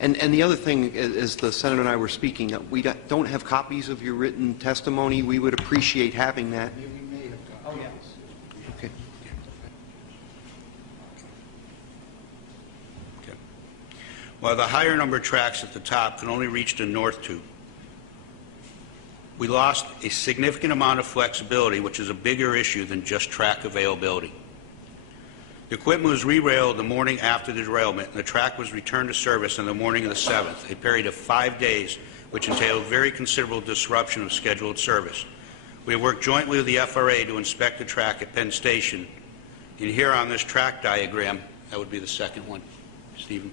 and the other thing, as the Senator and I were speaking, we don't have copies of your written testimony. We would appreciate having that. Oh, yes. Okay. While the higher number tracks at the top can only reach the north tube, We lost a significant amount of flexibility, which is a bigger issue than just track availability. The equipment was re-railed the morning after the derailment, and the track was returned to service on the morning of the 7th, a period of 5 days, which entailed very considerable disruption of scheduled service. We have worked jointly with the FRA to inspect the track at Penn Station. And here on this track diagram, that would be the second one, Stephen.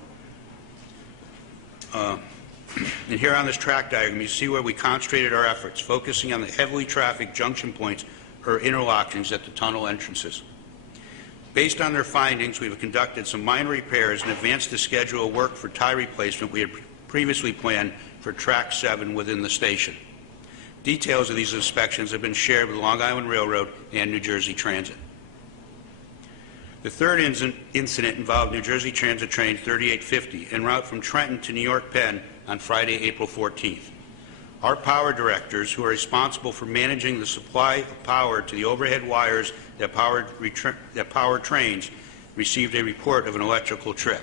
And here on this track diagram, you see where we concentrated our efforts, focusing on the heavily trafficked junction points or interlockings at the tunnel entrances. Based on their findings, we have conducted some minor repairs and advanced the schedule of work for tie replacement we had previously planned for Track 7 within the station. Details of these inspections have been shared with Long Island Railroad and New Jersey Transit. The third incident involved New Jersey Transit train 3850 en route from Trenton to New York Penn on Friday, April 14th. Our power directors, who are responsible for managing the supply of power to the overhead wires that power trains, received a report of an electrical trip.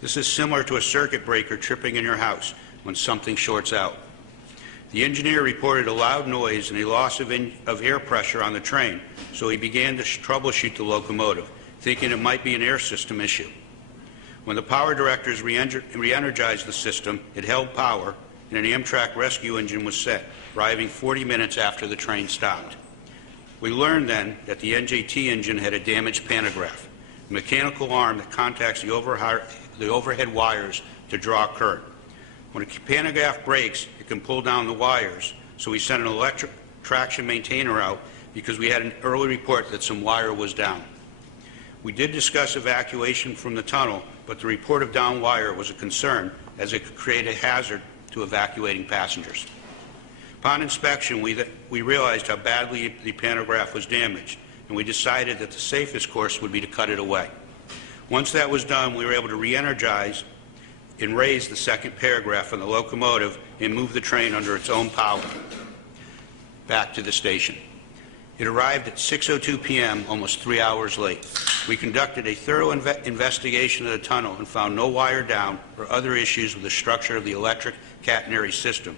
This is similar to a circuit breaker tripping in your house when something shorts out. The engineer reported a loud noise and a loss of air pressure on the train, so he began to troubleshoot the locomotive, thinking it might be an air system issue. When the power directors re-energized the system, it held power, and an Amtrak rescue engine was set, arriving 40 minutes after the train stopped. We learned then that the NJT engine had a damaged pantograph, a mechanical arm that contacts the overhead wires to draw current. When a pantograph breaks, it can pull down the wires, so we sent an electric traction maintainer out because we had an early report that some wire was down. We did discuss evacuation from the tunnel, but the report of down wire was a concern as it could create a hazard to evacuating passengers. Upon inspection, we realized how badly the pantograph was damaged, and we decided that the safest course would be to cut it away. Once that was done, we were able to re-energize and raise the second paragraph on the locomotive and move the train under its own power back to the station. It arrived at 6:02 p.m., almost 3 hours late. We conducted a thorough investigation of the tunnel and found no wire down or other issues with the structure of the electric catenary system,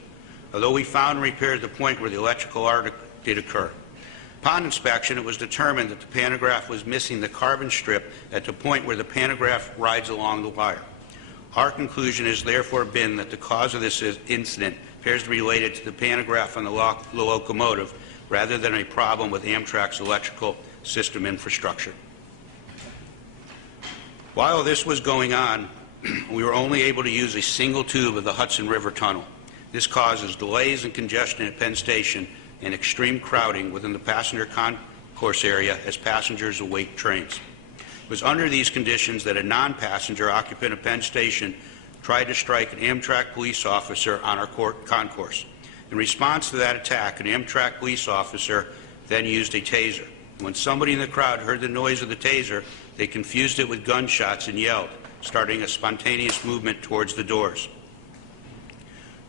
although we found and repaired the point where the electrical arc did occur. Upon inspection, it was determined that the pantograph was missing the carbon strip at the point where the pantograph rides along the wire. Our conclusion has therefore been that the cause of this incident appears to be related to the pantograph on the locomotive rather than a problem with Amtrak's electrical system infrastructure. While this was going on, we were only able to use a single tube of the Hudson River Tunnel. This causes delays and congestion at Penn Station and extreme crowding within the passenger concourse area as passengers await trains. It was under these conditions that a non-passenger occupant of Penn Station tried to strike an Amtrak police officer on our concourse. In response to that attack, an Amtrak police officer then used a taser. When somebody in the crowd heard the noise of the taser, they confused it with gunshots and yelled, starting a spontaneous movement towards the doors.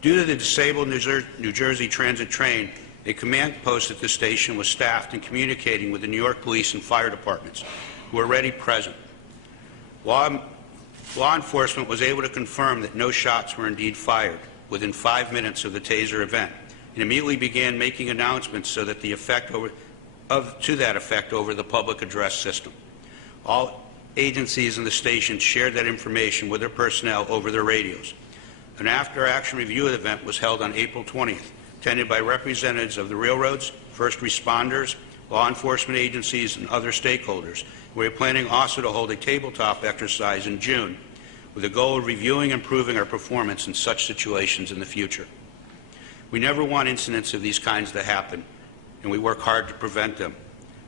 Due to the disabled New Jersey Transit train, a command post at the station was staffed and communicating with the New York police and fire departments, who were already present. Law enforcement was able to confirm that no shots were indeed fired within 5 minutes of the taser event, and immediately began making announcements so that to that effect over the public address system. All agencies in the station shared that information with their personnel over their radios. An after-action review of the event was held on April 20th, attended by representatives of the railroads, first responders, law enforcement agencies, and other stakeholders. We are planning also to hold a tabletop exercise in June with the goal of reviewing and improving our performance in such situations in the future. We never want incidents of these kinds to happen, and we work hard to prevent them.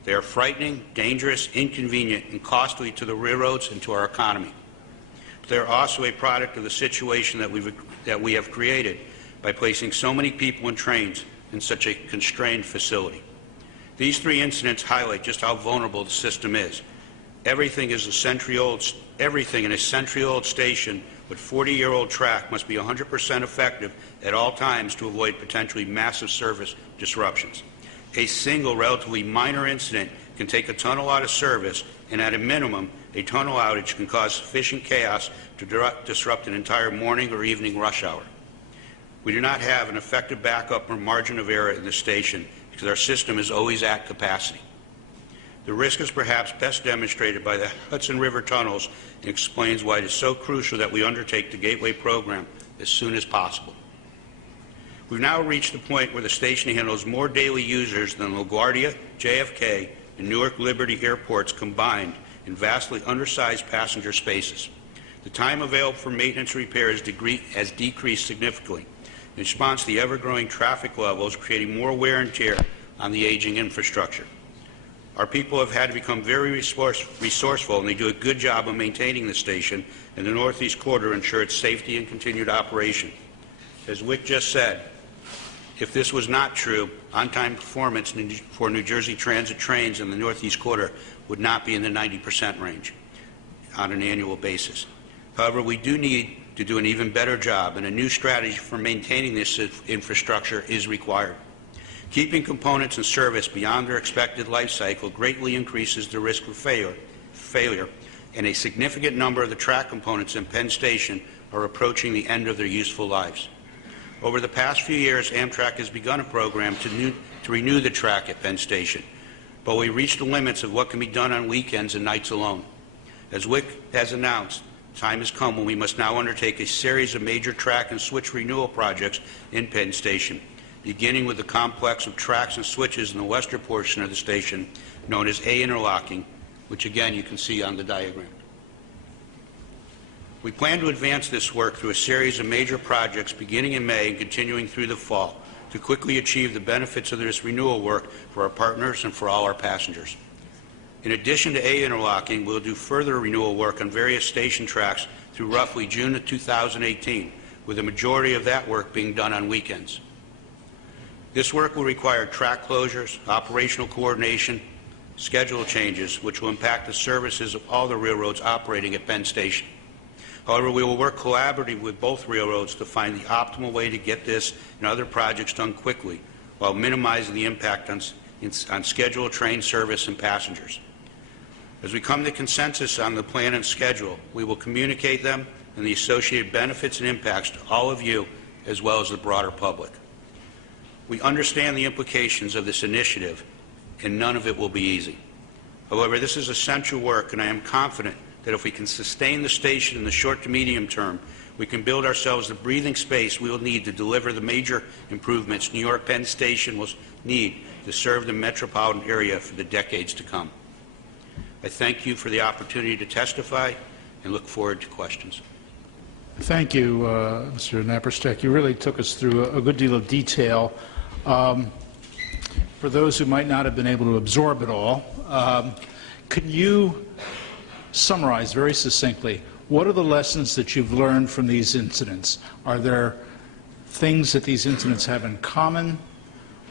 They are frightening, dangerous, inconvenient, and costly to the railroads and to our economy. But they are also a product of the situation that we have created by placing so many people and trains in such a constrained facility. These three incidents highlight just how vulnerable the system is. Everything in a century-old station with 40-year-old track must be 100% effective at all times to avoid potentially massive service disruptions. A single relatively minor incident can take a tunnel out of service, and at a minimum, a tunnel outage can cause sufficient chaos to disrupt an entire morning or evening rush hour. We do not have an effective backup or margin of error in the station because our system is always at capacity. The risk is perhaps best demonstrated by the Hudson River tunnels and explains why it is so crucial that we undertake the Gateway program as soon as possible. We've now reached the point where the station handles more daily users than LaGuardia, JFK, and Newark Liberty airports combined in vastly undersized passenger spaces. The time available for maintenance repairs has decreased significantly in response to the ever-growing traffic levels, creating more wear and tear on the aging infrastructure. Our people have had to become very resourceful, and they do a good job of maintaining the station in the Northeast Corridor to ensure its safety and continued operation. As Wick just said, if this was not true, on-time performance for New Jersey Transit trains in the Northeast Corridor would not be in the 90% range on an annual basis. However, we do need to do an even better job, and a new strategy for maintaining this infrastructure is required. Keeping components in service beyond their expected life cycle greatly increases the risk of failure, and a significant number of the track components in Penn Station are approaching the end of their useful lives. Over the past few years, Amtrak has begun a program to renew the track at Penn Station, but we reached the limits of what can be done on weekends and nights alone. As Wick has announced, time has come when we must now undertake a series of major track and switch renewal projects in Penn Station, beginning with the complex of tracks and switches in the western portion of the station known as A interlocking, which again you can see on the diagram. We plan to advance this work through a series of major projects beginning in May and continuing through the fall to quickly achieve the benefits of this renewal work for our partners and for all our passengers. In addition to A interlocking, we'll do further renewal work on various station tracks through roughly June of 2018, with the majority of that work being done on weekends. This work will require track closures, operational coordination, schedule changes, which will impact the services of all the railroads operating at Penn Station. However, we will work collaboratively with both railroads to find the optimal way to get this and other projects done quickly while minimizing the impact on scheduled train service and passengers. As we come to consensus on the plan and schedule, we will communicate them and the associated benefits and impacts to all of you as well as the broader public. We understand the implications of this initiative, and none of it will be easy. However, this is essential work, and I am confident that if we can sustain the station in the short to medium term, we can build ourselves the breathing space we will need to deliver the major improvements New York Penn Station will need to serve the metropolitan area for the decades to come. I thank you for the opportunity to testify and look forward to questions. Thank you, Mr. Naparstek. You really took us through a good deal of detail. For those who might not have been able to absorb it all, can you summarize very succinctly what are the lessons that you've learned from these incidents? Are there things that these incidents have in common?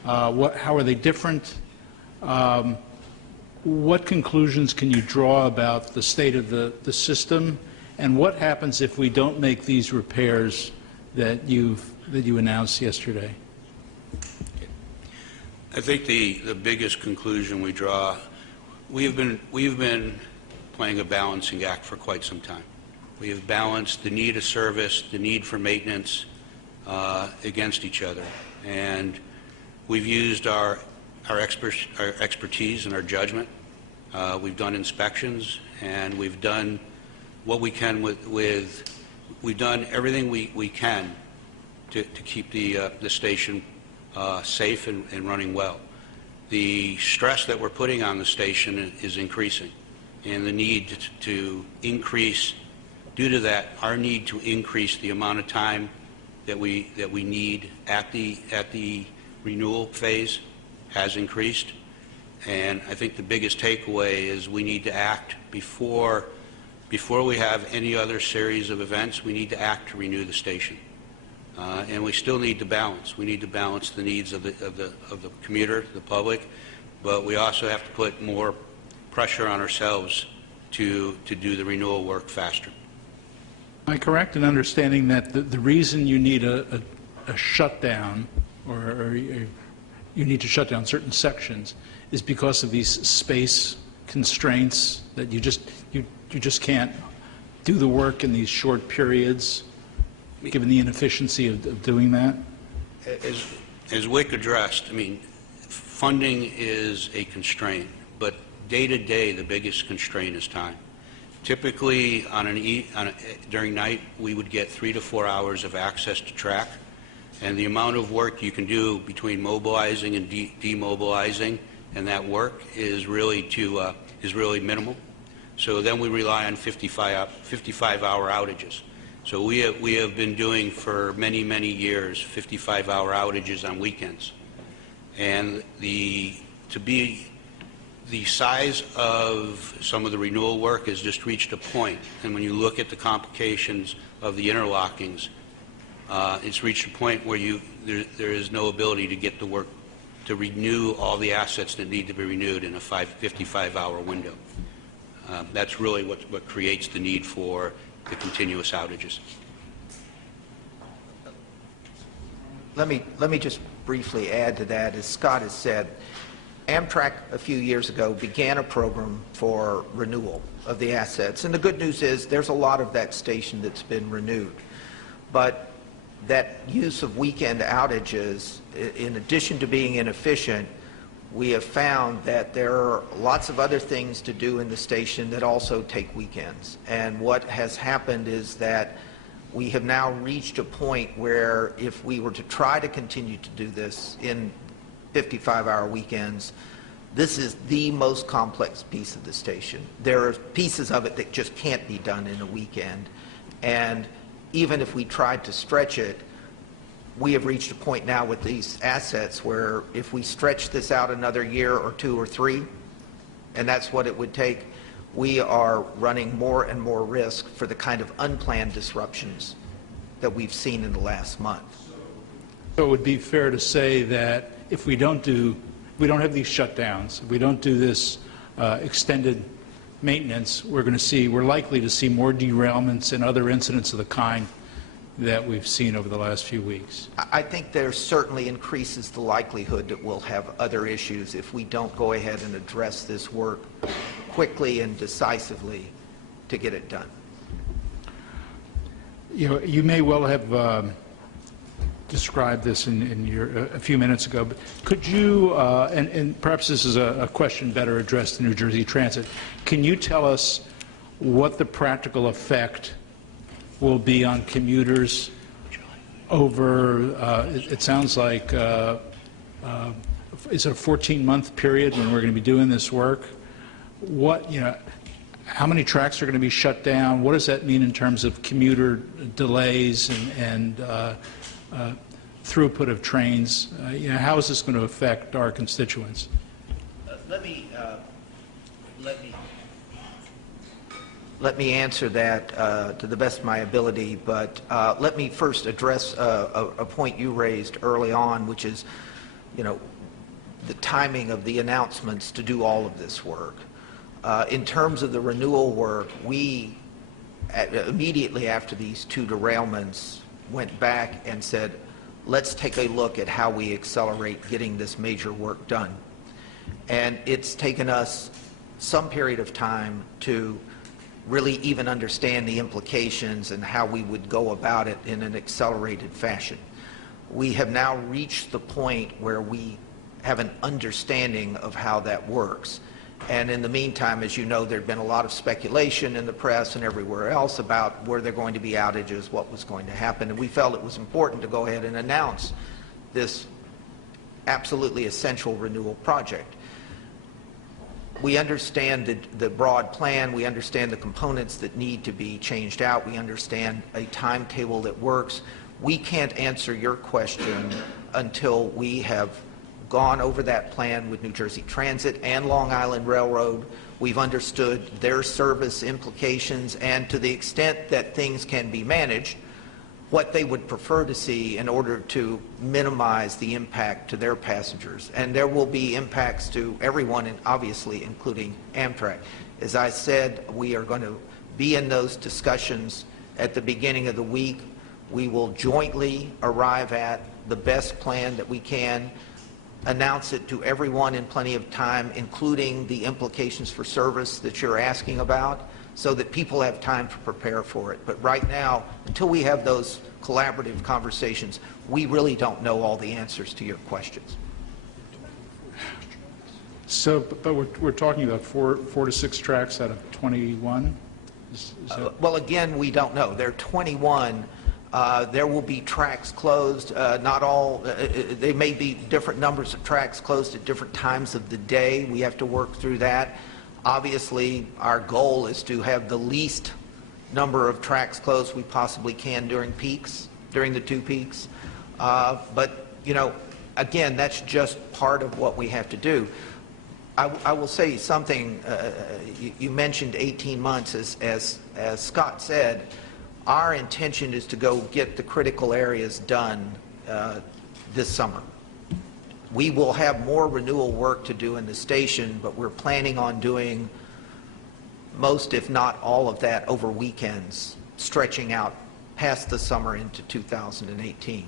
How are they different? What conclusions can you draw about the state of the system? And what happens if we don't make these repairs that you announced yesterday? I think the biggest conclusion we draw, we've been playing a balancing act for quite some time. We have balanced the need of service, the need for maintenance against each other, and we've used our expertise and our judgment. We've done inspections, and we've done what we can we've done everything we can to keep the station safe and running well. The stress that we're putting on the station is increasing, and the need to increase, due to that, our need to increase the amount of time that we need at the renewal phase has increased. And I think the biggest takeaway is we need to act before we have any other series of events. We need to act to renew the station. And we still need to balance. We need to balance the needs of the commuter, the public, but we also have to put more pressure on ourselves to do the renewal work faster. Am I correct in understanding that the reason you need a shutdown, or you need to shut down certain sections, is because of these space constraints, that you just can't do the work in these short periods? given the inefficiency of doing that? As Wick addressed, I mean, funding is a constraint, but day to day, the biggest constraint is time. Typically, during night, we would get 3 to 4 hours of access to track, and the amount of work you can do between mobilizing and demobilizing, and that work is really minimal. So then we rely on 55-hour outages. So we have been doing for many, many years 55-hour outages on weekends, and the size of some of the renewal work has just reached a point, and when you look at the complications of the interlockings, it's reached a point where there is no ability to get the work to renew all the assets that need to be renewed in a 55-hour window. That's really what creates the need for the continuous outages. Let me just briefly add to that. As Scott has said, Amtrak a few years ago began a program for renewal of the assets, and the good news is there's a lot of that station that's been renewed. But that use of weekend outages, in addition to being inefficient, we have found that there are lots of other things to do in the station that also take weekends. And what has happened is that we have now reached a point where if we were to try to continue to do this in 55-hour weekends, this is the most complex piece of the station. There are pieces of it that just can't be done in a weekend. And even if we tried to stretch it, we have reached a point now with these assets where if we stretch this out another year or 2 or 3, and that's what it would take, we are running more and more risk for the kind of unplanned disruptions that we've seen in the last month. So it would be fair to say that if we don't have these shutdowns, if we don't do this extended maintenance, we're likely to see more derailments and other incidents of the kind that we've seen over the last few weeks. I think there certainly increases the likelihood that we'll have other issues if we don't go ahead and address this work quickly and decisively to get it done. You may well have described this a few minutes ago, but could you, and perhaps this is a question better addressed to New Jersey Transit, can you tell us what the practical effect will be on commuters over, it sounds like, is it a 14-month period when we're going to be doing this work? How many tracks are going to be shut down? What does that mean in terms of commuter delays and throughput of trains? How is this going to affect our constituents? Let me answer that to the best of my ability, but let me first address a point you raised early on, which is, the timing of the announcements to do all of this work. In terms of the renewal work, we, immediately after these 2 derailments, went back and said, let's take a look at how we accelerate getting this major work done. And it's taken us some period of time to really even understand the implications and how we would go about it in an accelerated fashion. We have now reached the point where we have an understanding of how that works. And in the meantime, as you know, there had been a lot of speculation in the press and everywhere else about were there going to be outages, what was going to happen, and we felt it was important to go ahead and announce this absolutely essential renewal project. We understand the broad plan, we understand the components that need to be changed out, we understand a timetable that works. We can't answer your question until we have gone over that plan with New Jersey Transit and Long Island Railroad. We've understood their service implications and, to the extent that things can be managed, what they would prefer to see in order to minimize the impact to their passengers. And there will be impacts to everyone, and obviously including Amtrak. As I said, we are going to be in those discussions at the beginning of the week. We will jointly arrive at the best plan that we can, announce it to everyone in plenty of time, including the implications for service that you're asking about. so that people have time to prepare for it. But right now, until we have those collaborative conversations, we really don't know all the answers to your questions. So, but we're talking about four to six tracks out of 21? Is that... Well, again, we don't know. There are 21. There will be tracks closed. Not all. They may be different numbers of tracks closed at different times of the day. We have to work through that. Obviously, our goal is to have the least number of tracks closed we possibly can during peaks, during the 2 peaks. But, you know, again, that's just part of what we have to do. I will say something. You mentioned 18 months. As Scott said, our intention is to go get the critical areas done this summer. We will have more renewal work to do in the station, but we're planning on doing most, if not all of that, over weekends, stretching out past the summer into 2018.